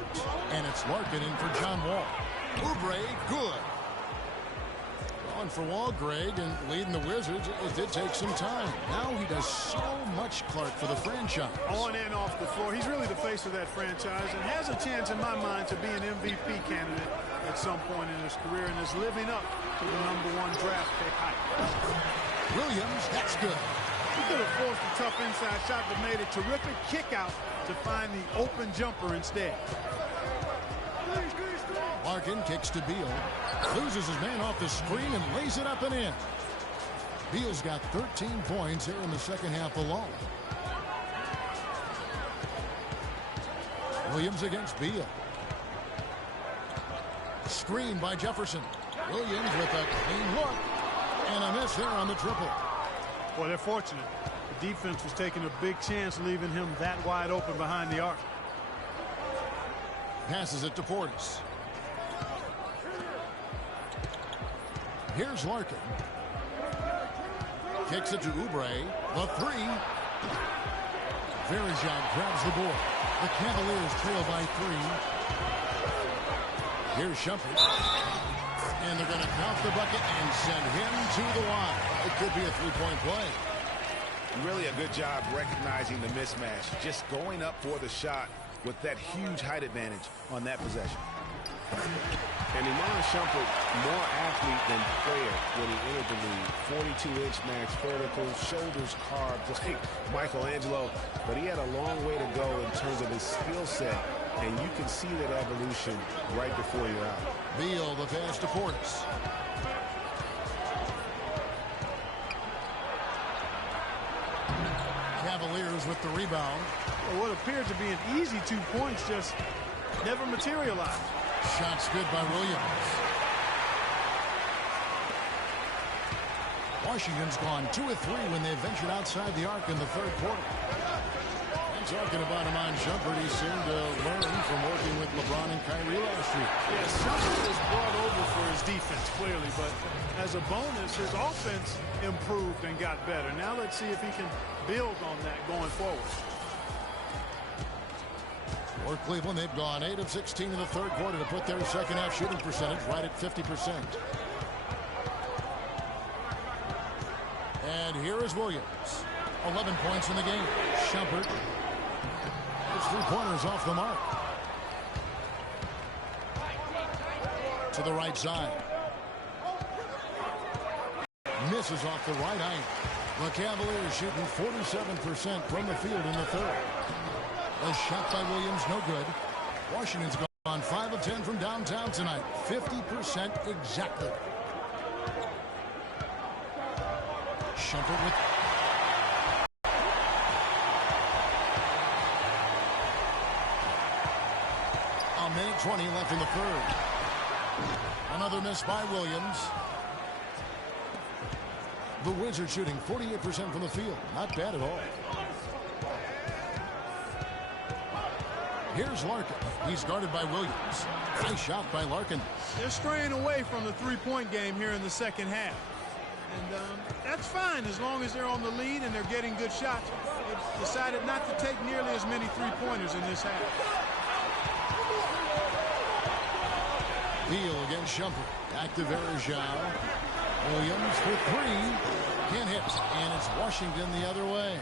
And it's Larkin in for John Wall. Oubre, good. On for Wall, Greg, and leading the Wizards. It did take some time. Now he does so much, Clark, for the franchise. On and off the floor. He's really the face of that franchise and has a chance, in my mind, to be an MVP candidate at some point in his career and is living up to the #1 draft pick hype. Williams, that's good. He could have forced a tough inside shot, but made a terrific kick out to find the open jumper instead. Larkin kicks to Beal. Loses his man off the screen and lays it up and in. Beal's got 13 points here in the second half alone. Williams against Beal. Screen by Jefferson. Williams with a clean look. And a miss there on the triple. Well, they're fortunate. The defense was taking a big chance leaving him that wide open behind the arc. Passes it to Portis. Here's Larkin. Kicks it to Oubre. The 3. Varejao grabs the board. The Cavaliers trail by 3. Here's Shumpert. And they're going to count the bucket and send him to the line. It could be a 3-point play. Really a good job recognizing the mismatch. Just going up for the shot with that huge height advantage on that possession. And Iman Shumpert, more athlete than player when he entered the league. 42-inch max vertical, shoulders carved like Michelangelo. But he had a long way to go in terms of his skill set. And you can see that evolution right before your eyes. Beal, the pass to Portis. Cavaliers with the rebound. Well, what appeared to be an easy 2 points just never materialized. Shots good by Williams. Washington's gone 2 of 3 when they ventured outside the arc in the third quarter. And talking about Iman Shumpert, he seemed to learn from working with LeBron and Kyrie last year. Yeah, Shumpert was brought over for his defense, clearly, but as a bonus, his offense improved and got better. Now let's see if he can build on that going forward. For Cleveland, they've gone 8 of 16 in the third quarter to put their second half shooting percentage right at 50%. And here is Williams. 11 points in the game. Shumpert. His 3-pointers off the mark. To the right side. Misses off the right angle. The Cavaliers shooting 47% from the field in the third. A shot by Williams, no good. Washington's gone on 5 of 10 from downtown tonight. 50% exactly. Shumpert with... A minute 20 left in the third. Another miss by Williams. The Wizards shooting 48% from the field. Not bad at all. Here's Larkin. He's guarded by Williams. Nice shot by Larkin. They're straying away from the three-point game here in the second half. And that's fine as long as they're on the lead and they're getting good shots. They've decided not to take nearly as many three-pointers in this half. Beal against Shumpert. Back to Verjao. Williams for three. Can't hit. And it's Washington the other way.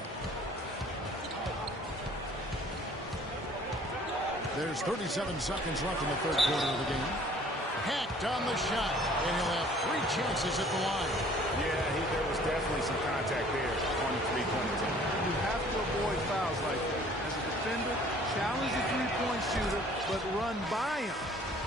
There's 37 seconds left in the third quarter of the game. Hacked on the shot. And he'll have 3 chances at the line. Yeah, there was definitely some contact there on the three-point attempt. You have to avoid fouls like that. As a defender, challenge the three-point shooter, but run by him,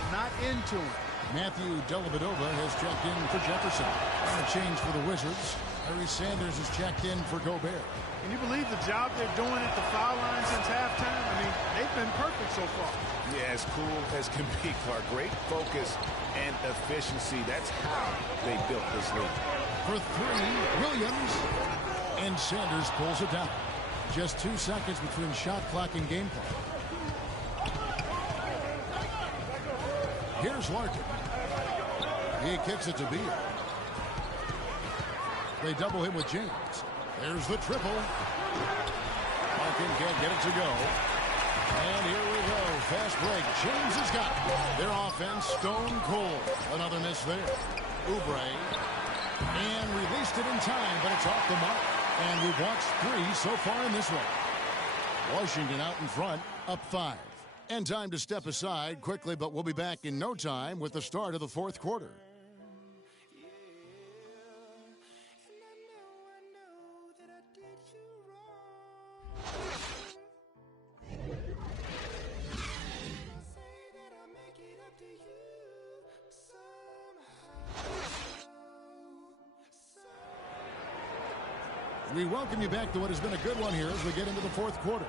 not into him. Matthew Dellavedova has checked in for Jefferson. And a change for the Wizards. Larry Sanders has checked in for Gobert. Can you believe the job they're doing at the foul line since halftime? I mean, they've been perfect so far. Yeah, as cool as can be, Clark. Great focus and efficiency. That's how they built this league. For three, Williams. And Sanders pulls it down. Just 2 seconds between shot clock and game clock. Here's Larkin. He kicks it to Beal. They double him with James. There's the triple. Larkin can't get it to go. And here we go. Fast break. James has got it. Their offense stone cold. Another miss there. Oubre. And released it in time, but it's off the mark. And we've watched 3 so far in this one. Washington out in front, up 5. And time to step aside quickly, but we'll be back in no time with the start of the fourth quarter. We welcome you back to what has been a good one here as we get into the fourth quarter.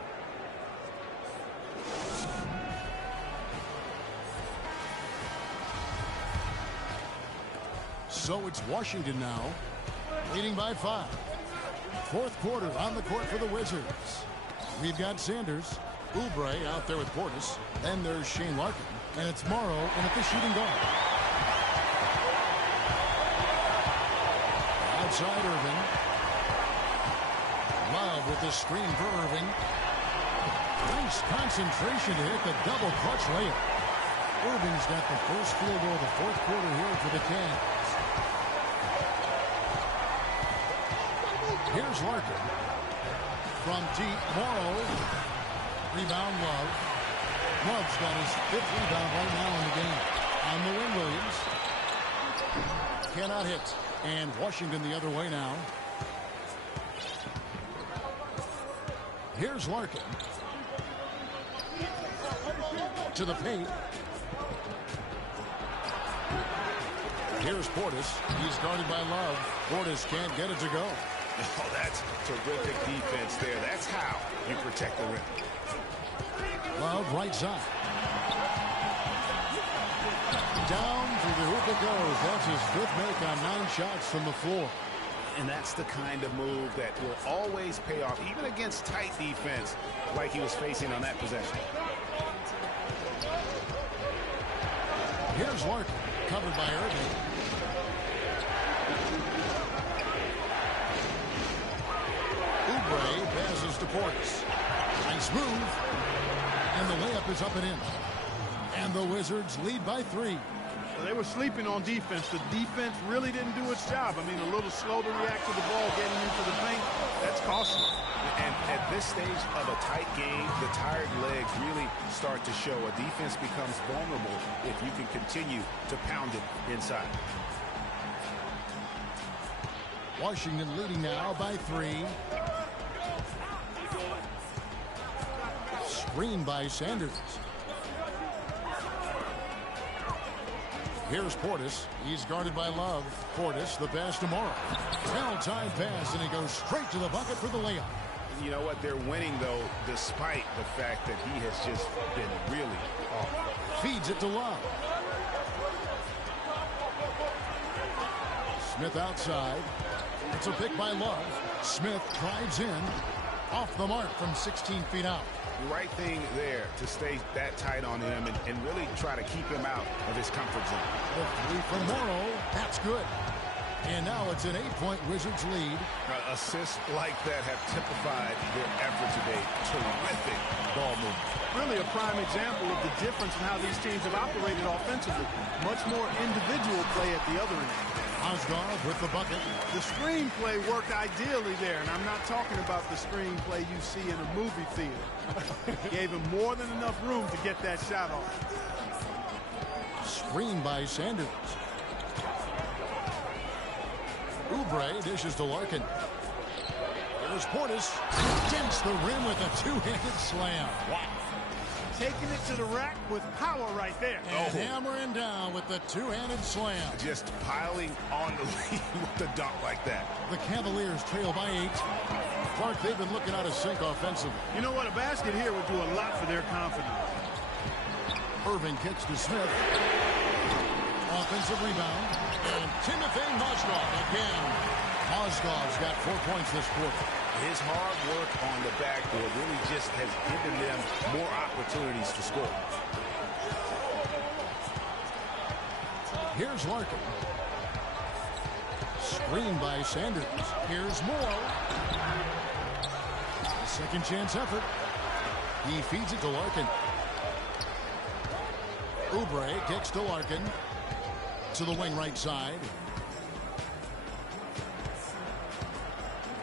So it's Washington now, leading by 5. Fourth quarter on the court for the Wizards. We've got Sanders, Oubre out there with Portis. Then there's Shane Larkin, and it's Morrow in at the shooting guard. Outside Irving. Love with the screen for Irving. Nice concentration to hit the double clutch layup. Irving's got the first field goal of the fourth quarter here for the Cavs. Here's Larkin. From deep, Morrow. Rebound, Love. Love's got his 5th rebound right now in the game. On the wing, Williams. Cannot hit. And Washington the other way now. Here's Larkin. To the paint. Here's Portis. He's guarded by Love. Portis can't get it to go. Oh, that's terrific defense there. That's how you protect the rim. Love right side. Down through the hoop it goes. That's his 5th make on 9 shots from the floor. And that's the kind of move that will always pay off, even against tight defense like he was facing on that possession. Here's Larkin, covered by Irving. Oubre passes to Portis. Nice move. And the layup is up and in. And the Wizards lead by 3. Well, they were sleeping on defense. The defense really didn't do its job. I mean, a little slow to react to the ball getting into the paint. That's costly. And at this stage of a tight game, the tired legs really start to show. A defense becomes vulnerable if you can continue to pound it inside. Washington leading now by 3. Screen by Sanders. Here's Portis. He's guarded by Love. Portis, the pass to Morrow. Well-timed pass, and he goes straight to the bucket for the layup. You know what? They're winning, though, despite the fact that he has just been really off. Feeds it to Love. Smith outside. It's a pick by Love. Smith drives in. Off the mark from 16 feet out. Right thing there to stay that tight on him and really try to keep him out of his comfort zone. The three from Morrow. That's good. And now it's an 8-point Wizards lead. Assists like that have typified their effort today. Terrific ball movement. Really a prime example of the difference in how these teams have operated offensively. Much more individual play at the other end. Mozgov with the bucket. The screenplay worked ideally there, and I'm not talking about the screenplay you see in a movie theater. Gave him more than enough room to get that shot off. Screen by Sanders. Oubre dishes to Larkin. There's Portis. Against the rim with a two-handed slam. Wow. Taking it to the rack with power right there. And hammering down with the two-handed slam. Just piling on the lead with the dunk like that. The Cavaliers trail by 8. Clark, they've been looking out of sync offensively. You know what? A basket here would do a lot for their confidence. Irving kicks to Smith. Offensive rebound. And Timothy Mozgov again. Mozgov's got 4 points this quarter. His hard work on the backboard really just has given them more opportunities to score. Here's Larkin. Screen by Sanders. Here's Morrow. Second chance effort. He feeds it to Larkin. Oubre kicks to Larkin. To the wing right side.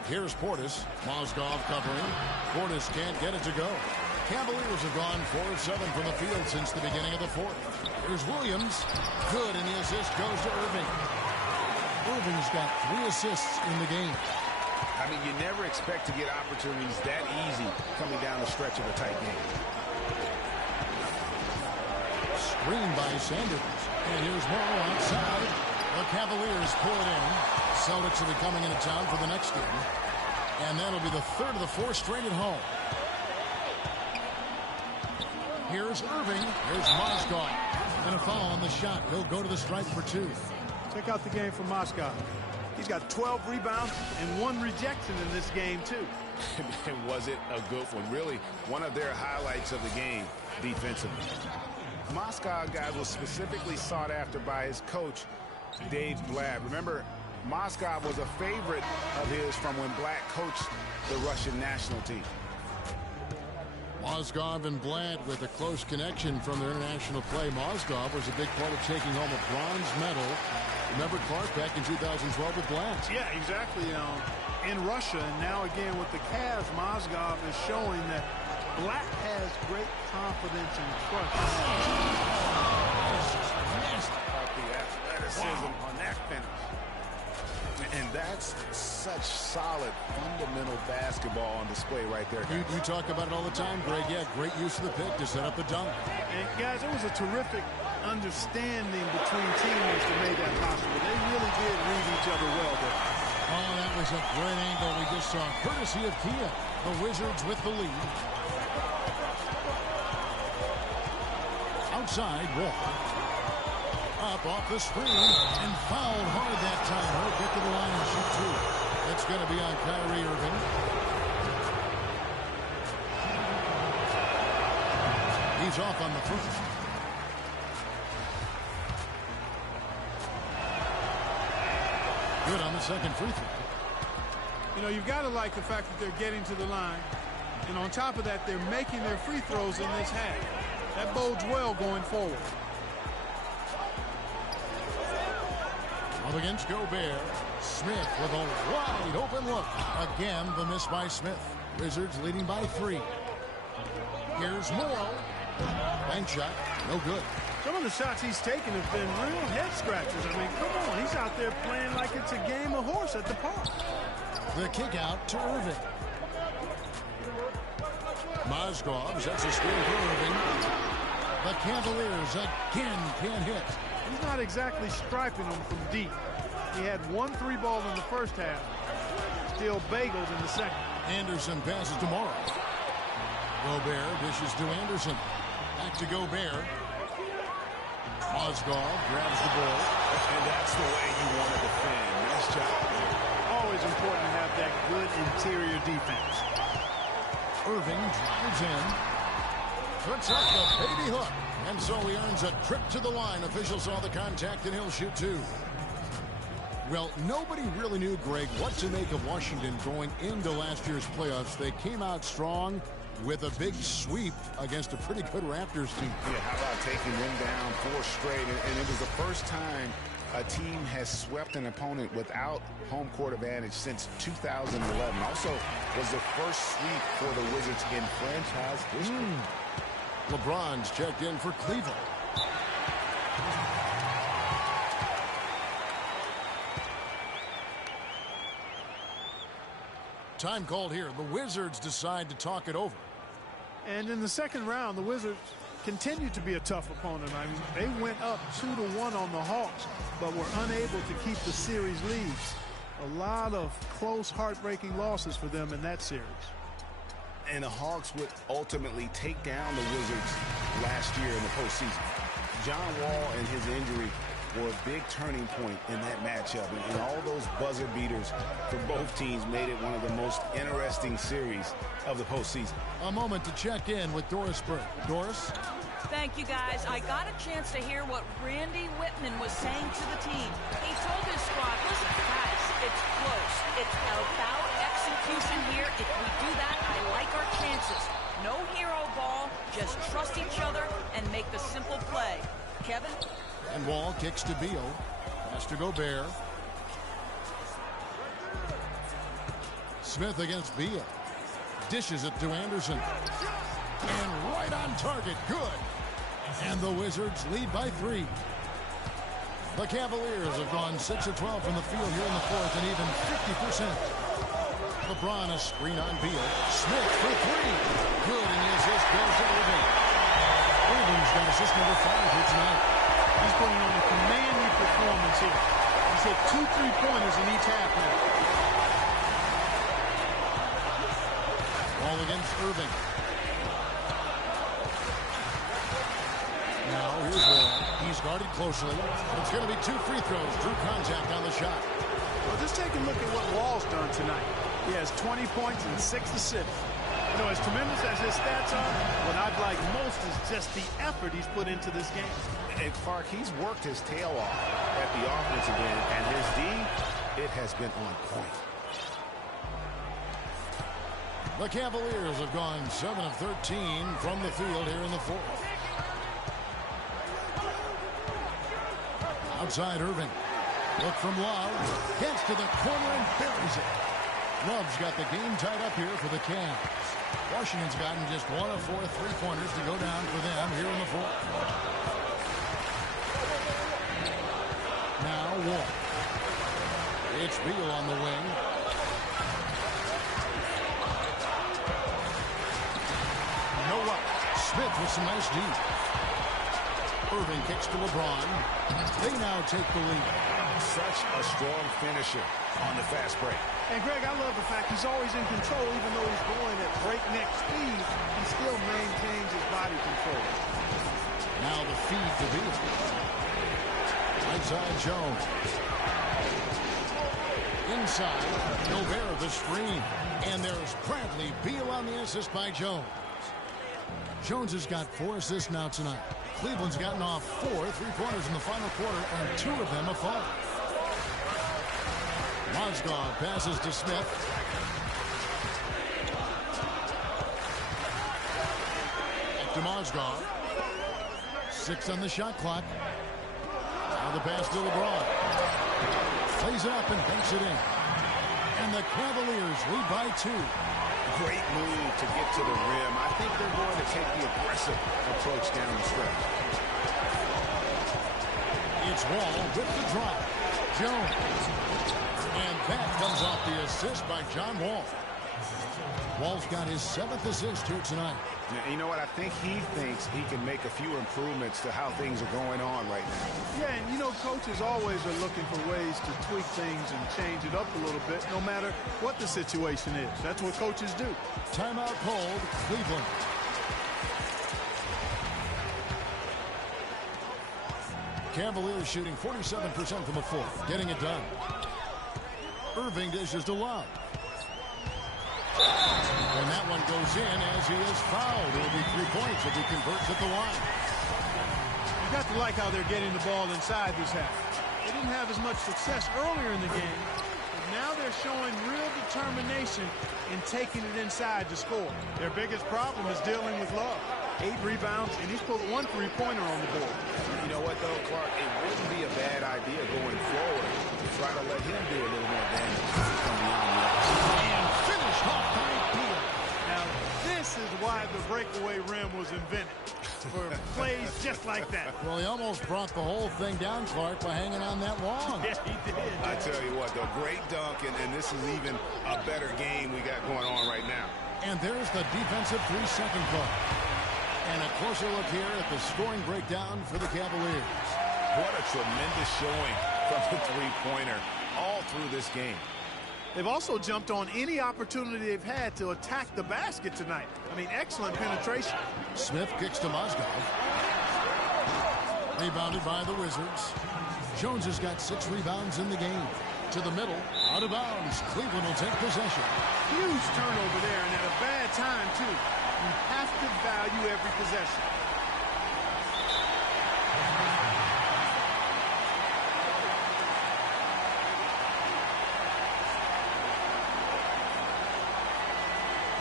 Here's Portis. Mozgov covering. Portis can't get it to go. Cavaliers have gone 4 of 7 from the field since the beginning of the fourth. Here's Williams. Good, and the assist goes to Irving. Irving's got 3 assists in the game. I mean, you never expect to get opportunities that easy coming down the stretch of a tight game. Screen by Sanders. And here's Morrow outside. The Cavaliers pull it in. Celtics will be coming into town for the next game. And that'll be the third of the 4 straight at home. Here's Irving. Here's Mozgov. And a foul on the shot. He'll go to the stripe for 2. Check out the game for Mozgov. He's got 12 rebounds and 1 rejection in this game, too. And was it a good one? Really, one of their highlights of the game defensively. Mozgov guy was specifically sought after by his coach, Dave Blatt. Remember, Mozgov was a favorite of his from when Blatt coached the Russian national team. Mozgov and Blatt with a close connection from their international play. Mozgov was a big part of taking home a bronze medal. Remember Clark back in 2012 with Blatt? Yeah, exactly. In Russia, and now again with the Cavs, Mozgov is showing that Blatt has great confidence and trust. The athleticism on that finish. And that's such solid, fundamental basketball on display right there. You talk about it all the time, Greg. Yeah, great use of the pick to set up the dunk. And guys, it was a terrific understanding between teammates that made that possible. They really did read each other well there. Oh, that was a great angle we just saw, courtesy of Kia. The Wizards with the lead. Outside, Walker. Up off the screen and fouled hard that time. He'll get to the line and shoot 2. It's going to be on Kyrie Irving. He's off on the first. Good on the second free throw. You know, you've got to like the fact that they're getting to the line. And on top of that, they're making their free throws in this half. That bodes well going forward. Up against Gobert. Smith with a wide open look. Again, the miss by Smith. Wizards leading by 3. Here's Morrow. Bank shot. No good. Some of the shots he's taken have been real head scratchers. I mean, come on. He's out there playing like it's a game of horse at the park. The kick out to Irving. Mozgov sets a screen for Irving. The Cavaliers again can't hit. He's not exactly striping them from deep. He had 1 3-ball in the first half. Still bageled in the second. Anderson passes to Morris. Gobert dishes to Anderson. Back to Gobert. Mozgov grabs the ball. And that's the way you want to defend. Nice job. Always important to have that good interior defense. Irving drives in. Puts up the baby hook. And so he earns a trip to the line. Officials saw the contact and he'll shoot 2. Well, nobody really knew, Greg, what to make of Washington going into last year's playoffs. They came out strong with a big sweep against a pretty good Raptors team. Yeah, how about taking them down 4 straight? And it was the first time a team has swept an opponent without home court advantage since 2011. Also was the first sweep for the Wizards in franchise history. LeBron's checked in for Cleveland. Time called here. The Wizards decide to talk it over. And in the second round, the Wizards continued to be a tough opponent. I mean, they went up 2-1 on the Hawks, but were unable to keep the series leads. A lot of close, heartbreaking losses for them in that series. And the Hawks would ultimately take down the Wizards last year in the postseason. John Wall and his injury were a big turning point in that matchup. And all those buzzer beaters for both teams made it one of the most interesting series of the postseason. A moment to check in with Doris Burke. Doris? Thank you, guys. I got a chance to hear what Randy Whitman was saying to the team. He told his squad, listen, guys, it's close. It's about execution here. If we do that, I like our chances. No hero ball, just trust each other and make the simple play. Kevin? And Wall kicks to Beal. Pass to Gobert. Smith against Beal. Dishes it to Anderson. And right on target. Good. And the Wizards lead by 3. The Cavaliers have gone 6 of 12 from the field here in the fourth and even 50%. LeBron a screen on Beal. Smith for 3. Good, and the assist goes to Irving. Irving's got assist number 5 here tonight. He's putting on a commanding performance here. He's hit 2 3-pointers in each half now. Ball against Irving. Now here's Wall. He's guarded closely. It's going to be 2 free throws. Drew contact on the shot. Well, just take a look at what Wall's done tonight. He has 20 points and 6 assists. You know, as tremendous as his stats are, what I'd like most is just the effort he's put into this game. And Clark, he's worked his tail off at the offensive end, and his D, it has been on point. The Cavaliers have gone 7 of 13 from the field here in the fourth. Outside Irving. Look from Love. Gets to the corner and buries it. Love's got the game tied up here for the Cavs. Washington's gotten just 1 of 4 3-pointers to go down for them here in the fourth. Now Wall. It's Beal on the wing. Noah. Smith with some nice D. Irving kicks to LeBron. They now take the lead. Such a strong finisher on the fast break. And Greg, I love the fact he's always in control, even though he's going at breakneck speed. He still maintains his body control. Now the feed to Beal. Outside Jones. Inside, Gobert the screen. And there's Bradley. Beal on the assist by Jones. Jones has got 4 assists now tonight. Cleveland's gotten off 4 3-pointers in the final quarter, and 2 of them have fallen. Mozgov passes to Smith. Back to Mozgov. 6 on the shot clock. Now the pass to LeBron. Plays it up and banks it in. And the Cavaliers lead by 2. Great move to get to the rim. I think they're going to take the aggressive approach down the stretch. It's Wall with the drop. Jones. And that comes off the assist by John Wall. Wall's got his 7th assist here tonight. You know what? I think he thinks he can make a few improvements to how things are going on right now. Yeah, and you know, coaches always are looking for ways to tweak things and change it up a little bit, no matter what the situation is. That's what coaches do. Timeout called, Cleveland. Cavaliers shooting 47% from the floor, getting it done. Irving dishes to Love. And that one goes in as he is fouled. It'll be 3 points if he converts at the line. You got to like how they're getting the ball inside this half. They didn't have as much success earlier in the game, but now they're showing real determination in taking it inside to score. Their biggest problem is dealing with Love. 8 rebounds, and he's put 1 3-pointer on the board. You know what, though, Clark? It wouldn't be a bad idea going forward to try to let him do a little more damage from beyond the arc. And finished off by Beal. Now, this is why the breakaway rim was invented, for plays just like that. Well, he almost brought the whole thing down, Clark, by hanging on that long. Yeah, he did. I tell you what, though, great dunk, and this is even a better game we got going on right now. And there's the defensive 3-second call. And a closer look here at the scoring breakdown for the Cavaliers. What a tremendous showing from the three-pointer all through this game. They've also jumped on any opportunity they've had to attack the basket tonight. I mean, excellent penetration. Smith kicks to Mozgov. Rebounded by the Wizards. Jones has got 6 rebounds in the game. To the middle, out of bounds. Cleveland will take possession. Huge turnover there, and at a bad time, too. You have to value every possession.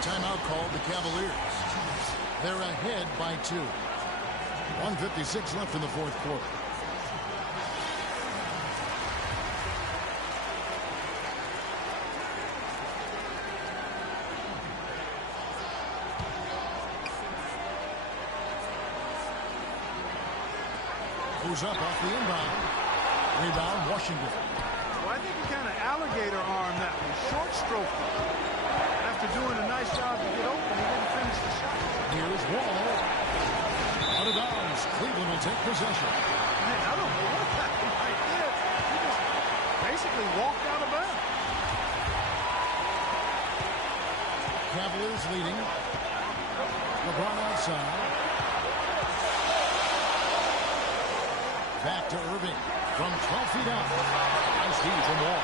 Timeout called the Cavaliers. They're ahead by 2. 1:56 left in the 4th quarter. Goes up off the inbound. Rebound, Washington. Well, I think he kind of alligator armed that one. Short stroke. After doing a nice job to get open, he didn't finish the shot. Here's Wall. Out of bounds. Cleveland will take possession. Man, I don't know what happened right there. He just basically walked out of bounds. Cavaliers leading. LeBron outside. Back to Irving from 12 feet out. Nice D from Wall.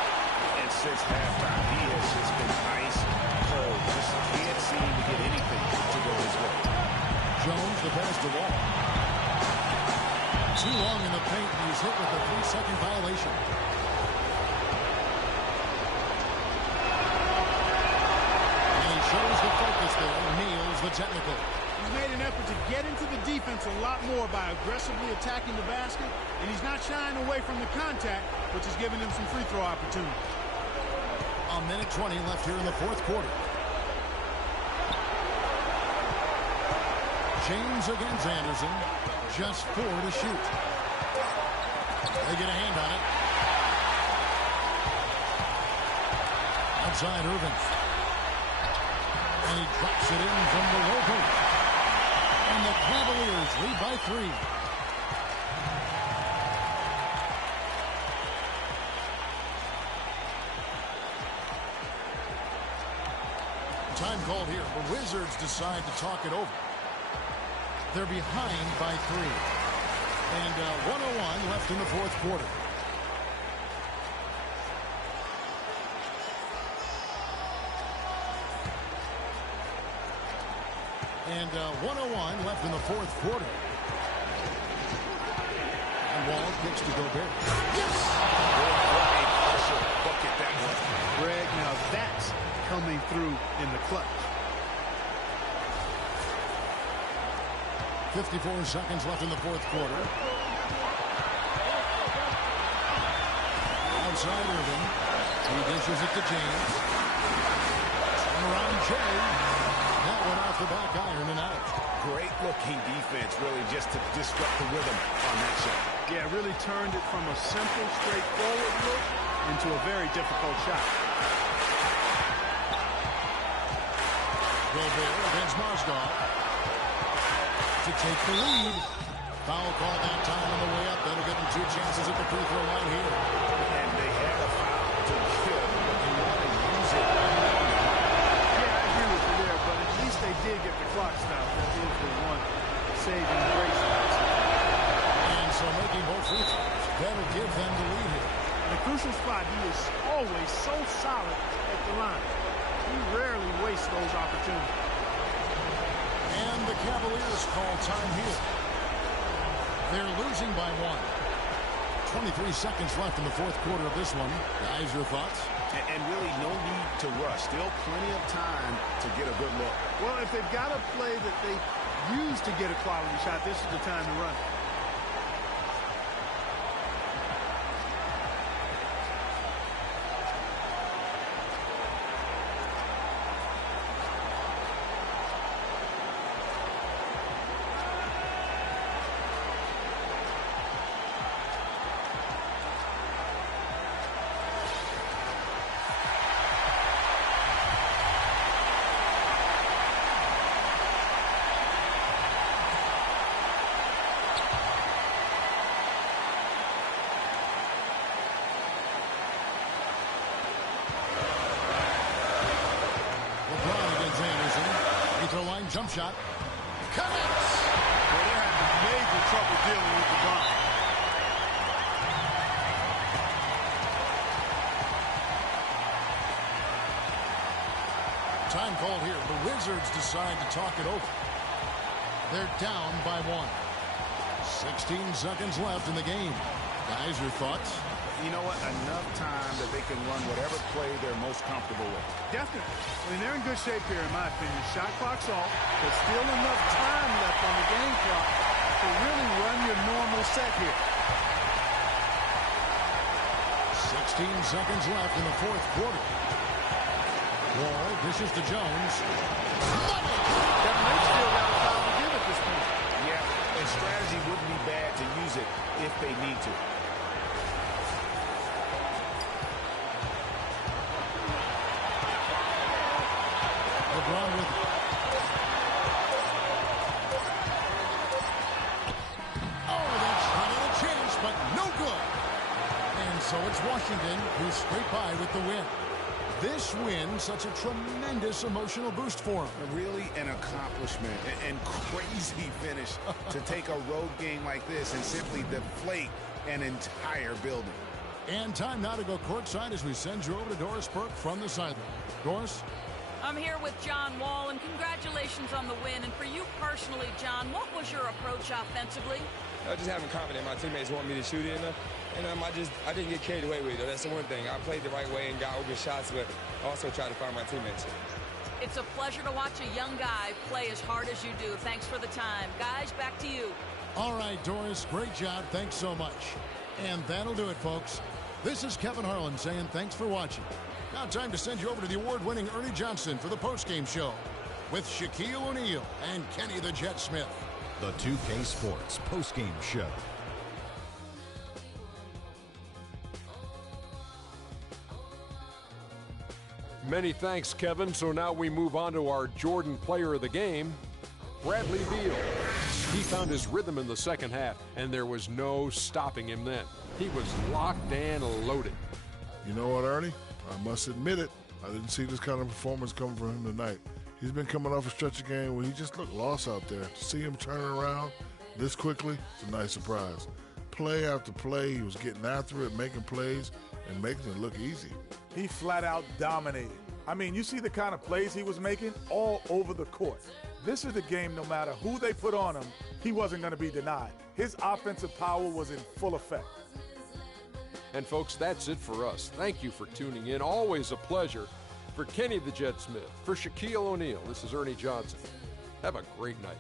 And since halftime, he has just been ice cold. Just can't seem to get anything to go his way. Jones, the pass to Wall. Too long in the paint, and he's hit with a 3-second violation. And he shows the focus there. Nails the technical. He's made an effort to get into the defense a lot more by aggressively attacking the basket, and he's not shying away from the contact, which is giving him some free throw opportunity. 1:20 left here in the 4th quarter. James against Anderson. Just 4 to shoot. They get a hand on it. Outside Irving. And he drops it in from the low post. And the Cavaliers lead by 3. Time called here. The Wizards decide to talk it over. They're behind by 3. And 1:01 left in the 4th quarter. And 1:01 left in the 4th quarter. And Wall kicks to Gobert. Yes! What a pressure bucket that was. Greg, now that's coming through in the clutch. 54 seconds left in the 4th quarter. Outside Irving. He dishes it to James. Turn around Jay. That one off the back iron and out. Great looking defense, really, just to disrupt the rhythm on that shot. Yeah, really turned it from a simple, straightforward look into a very difficult shot. Gobert against Mozgov to take the lead. Foul call that time on the way up. That'll give them 2 chances at the free throw line here. And they had a foul to kill, but they want to use it. Yeah, I agree with you there, but at least they did get the clock stopped. That is the one saving grace. And so making both free throws, that'll give them the lead here. In a crucial spot, he is always so solid at the line. He rarely wastes those opportunities. And the Cavaliers call time here. They're losing by 1. 23 seconds left in the fourth quarter of this one. Guys, your thoughts? And really no need to rush. Still plenty of time to get a good look. Well, if they've got a play that they use to get a quality shot, this is the time to run. Jump shot. Connects. Well, they're having major trouble dealing with LeBron. Time called here. The Wizards decide to talk it over. They're down by 1. 16 seconds left in the game. Guys, your thoughts? You know what? Enough time that they can run whatever play they're most comfortable with. Definitely. I mean, they're in good shape here, in my opinion. Shot clock's off, but still enough time left on the game clock to really run your normal set here. 16 seconds left in the fourth quarter. Wall dishes to Jones. Kevin, they've still got a foul to give at this point. Yeah, and strategy wouldn't be bad to use it if they need to. LeBron with it. Oh, that's not a chance, but no good. And so it's Washington who scrape by with the win. This win, such a tremendous emotional boost for them. Really an accomplishment and crazy finish to take a road game like this and simply deflate an entire building. And time now to go courtside as we send you over to Doris Burke from the sideline. Doris? I'm here with John Wall, and congratulations on the win. And for you personally, John, what was your approach offensively? Just having confidence. My teammates want me to shoot in them. And I didn't get carried away with it. That's the one thing. I played the right way and got open shots, but also tried to find my teammates. It's a pleasure to watch a young guy play as hard as you do. Thanks for the time. Guys, back to you. All right, Doris, great job. Thanks so much. And that'll do it, folks. This is Kevin Harlan saying thanks for watching. Now time to send you over to the award-winning Ernie Johnson for the postgame show with Shaquille O'Neal and Kenny the Jet Smith. The 2K Sports postgame show. Many thanks, Kevin. So now we move on to our Jordan player of the game, Bradley Beal. He found his rhythm in the second half, and there was no stopping him then. He was locked and loaded. You know what, Ernie? I must admit it. I didn't see this kind of performance coming from him tonight. He's been coming off a stretch of game where he just looked lost out there. To see him turn around this quickly, it's a nice surprise. Play after play, he was getting after it, making plays, and making it look easy. He flat out dominated. I mean, you see the kind of plays he was making all over the court. This is the game, no matter who they put on him, he wasn't going to be denied. His offensive power was in full effect. And folks, that's it for us. Thank you for tuning in. Always a pleasure. For Kenny the Jet Smith, for Shaquille O'Neal, this is Ernie Johnson. Have a great night.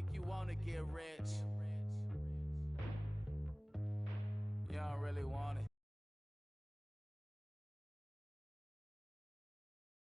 think you wanna get rich. You don't really want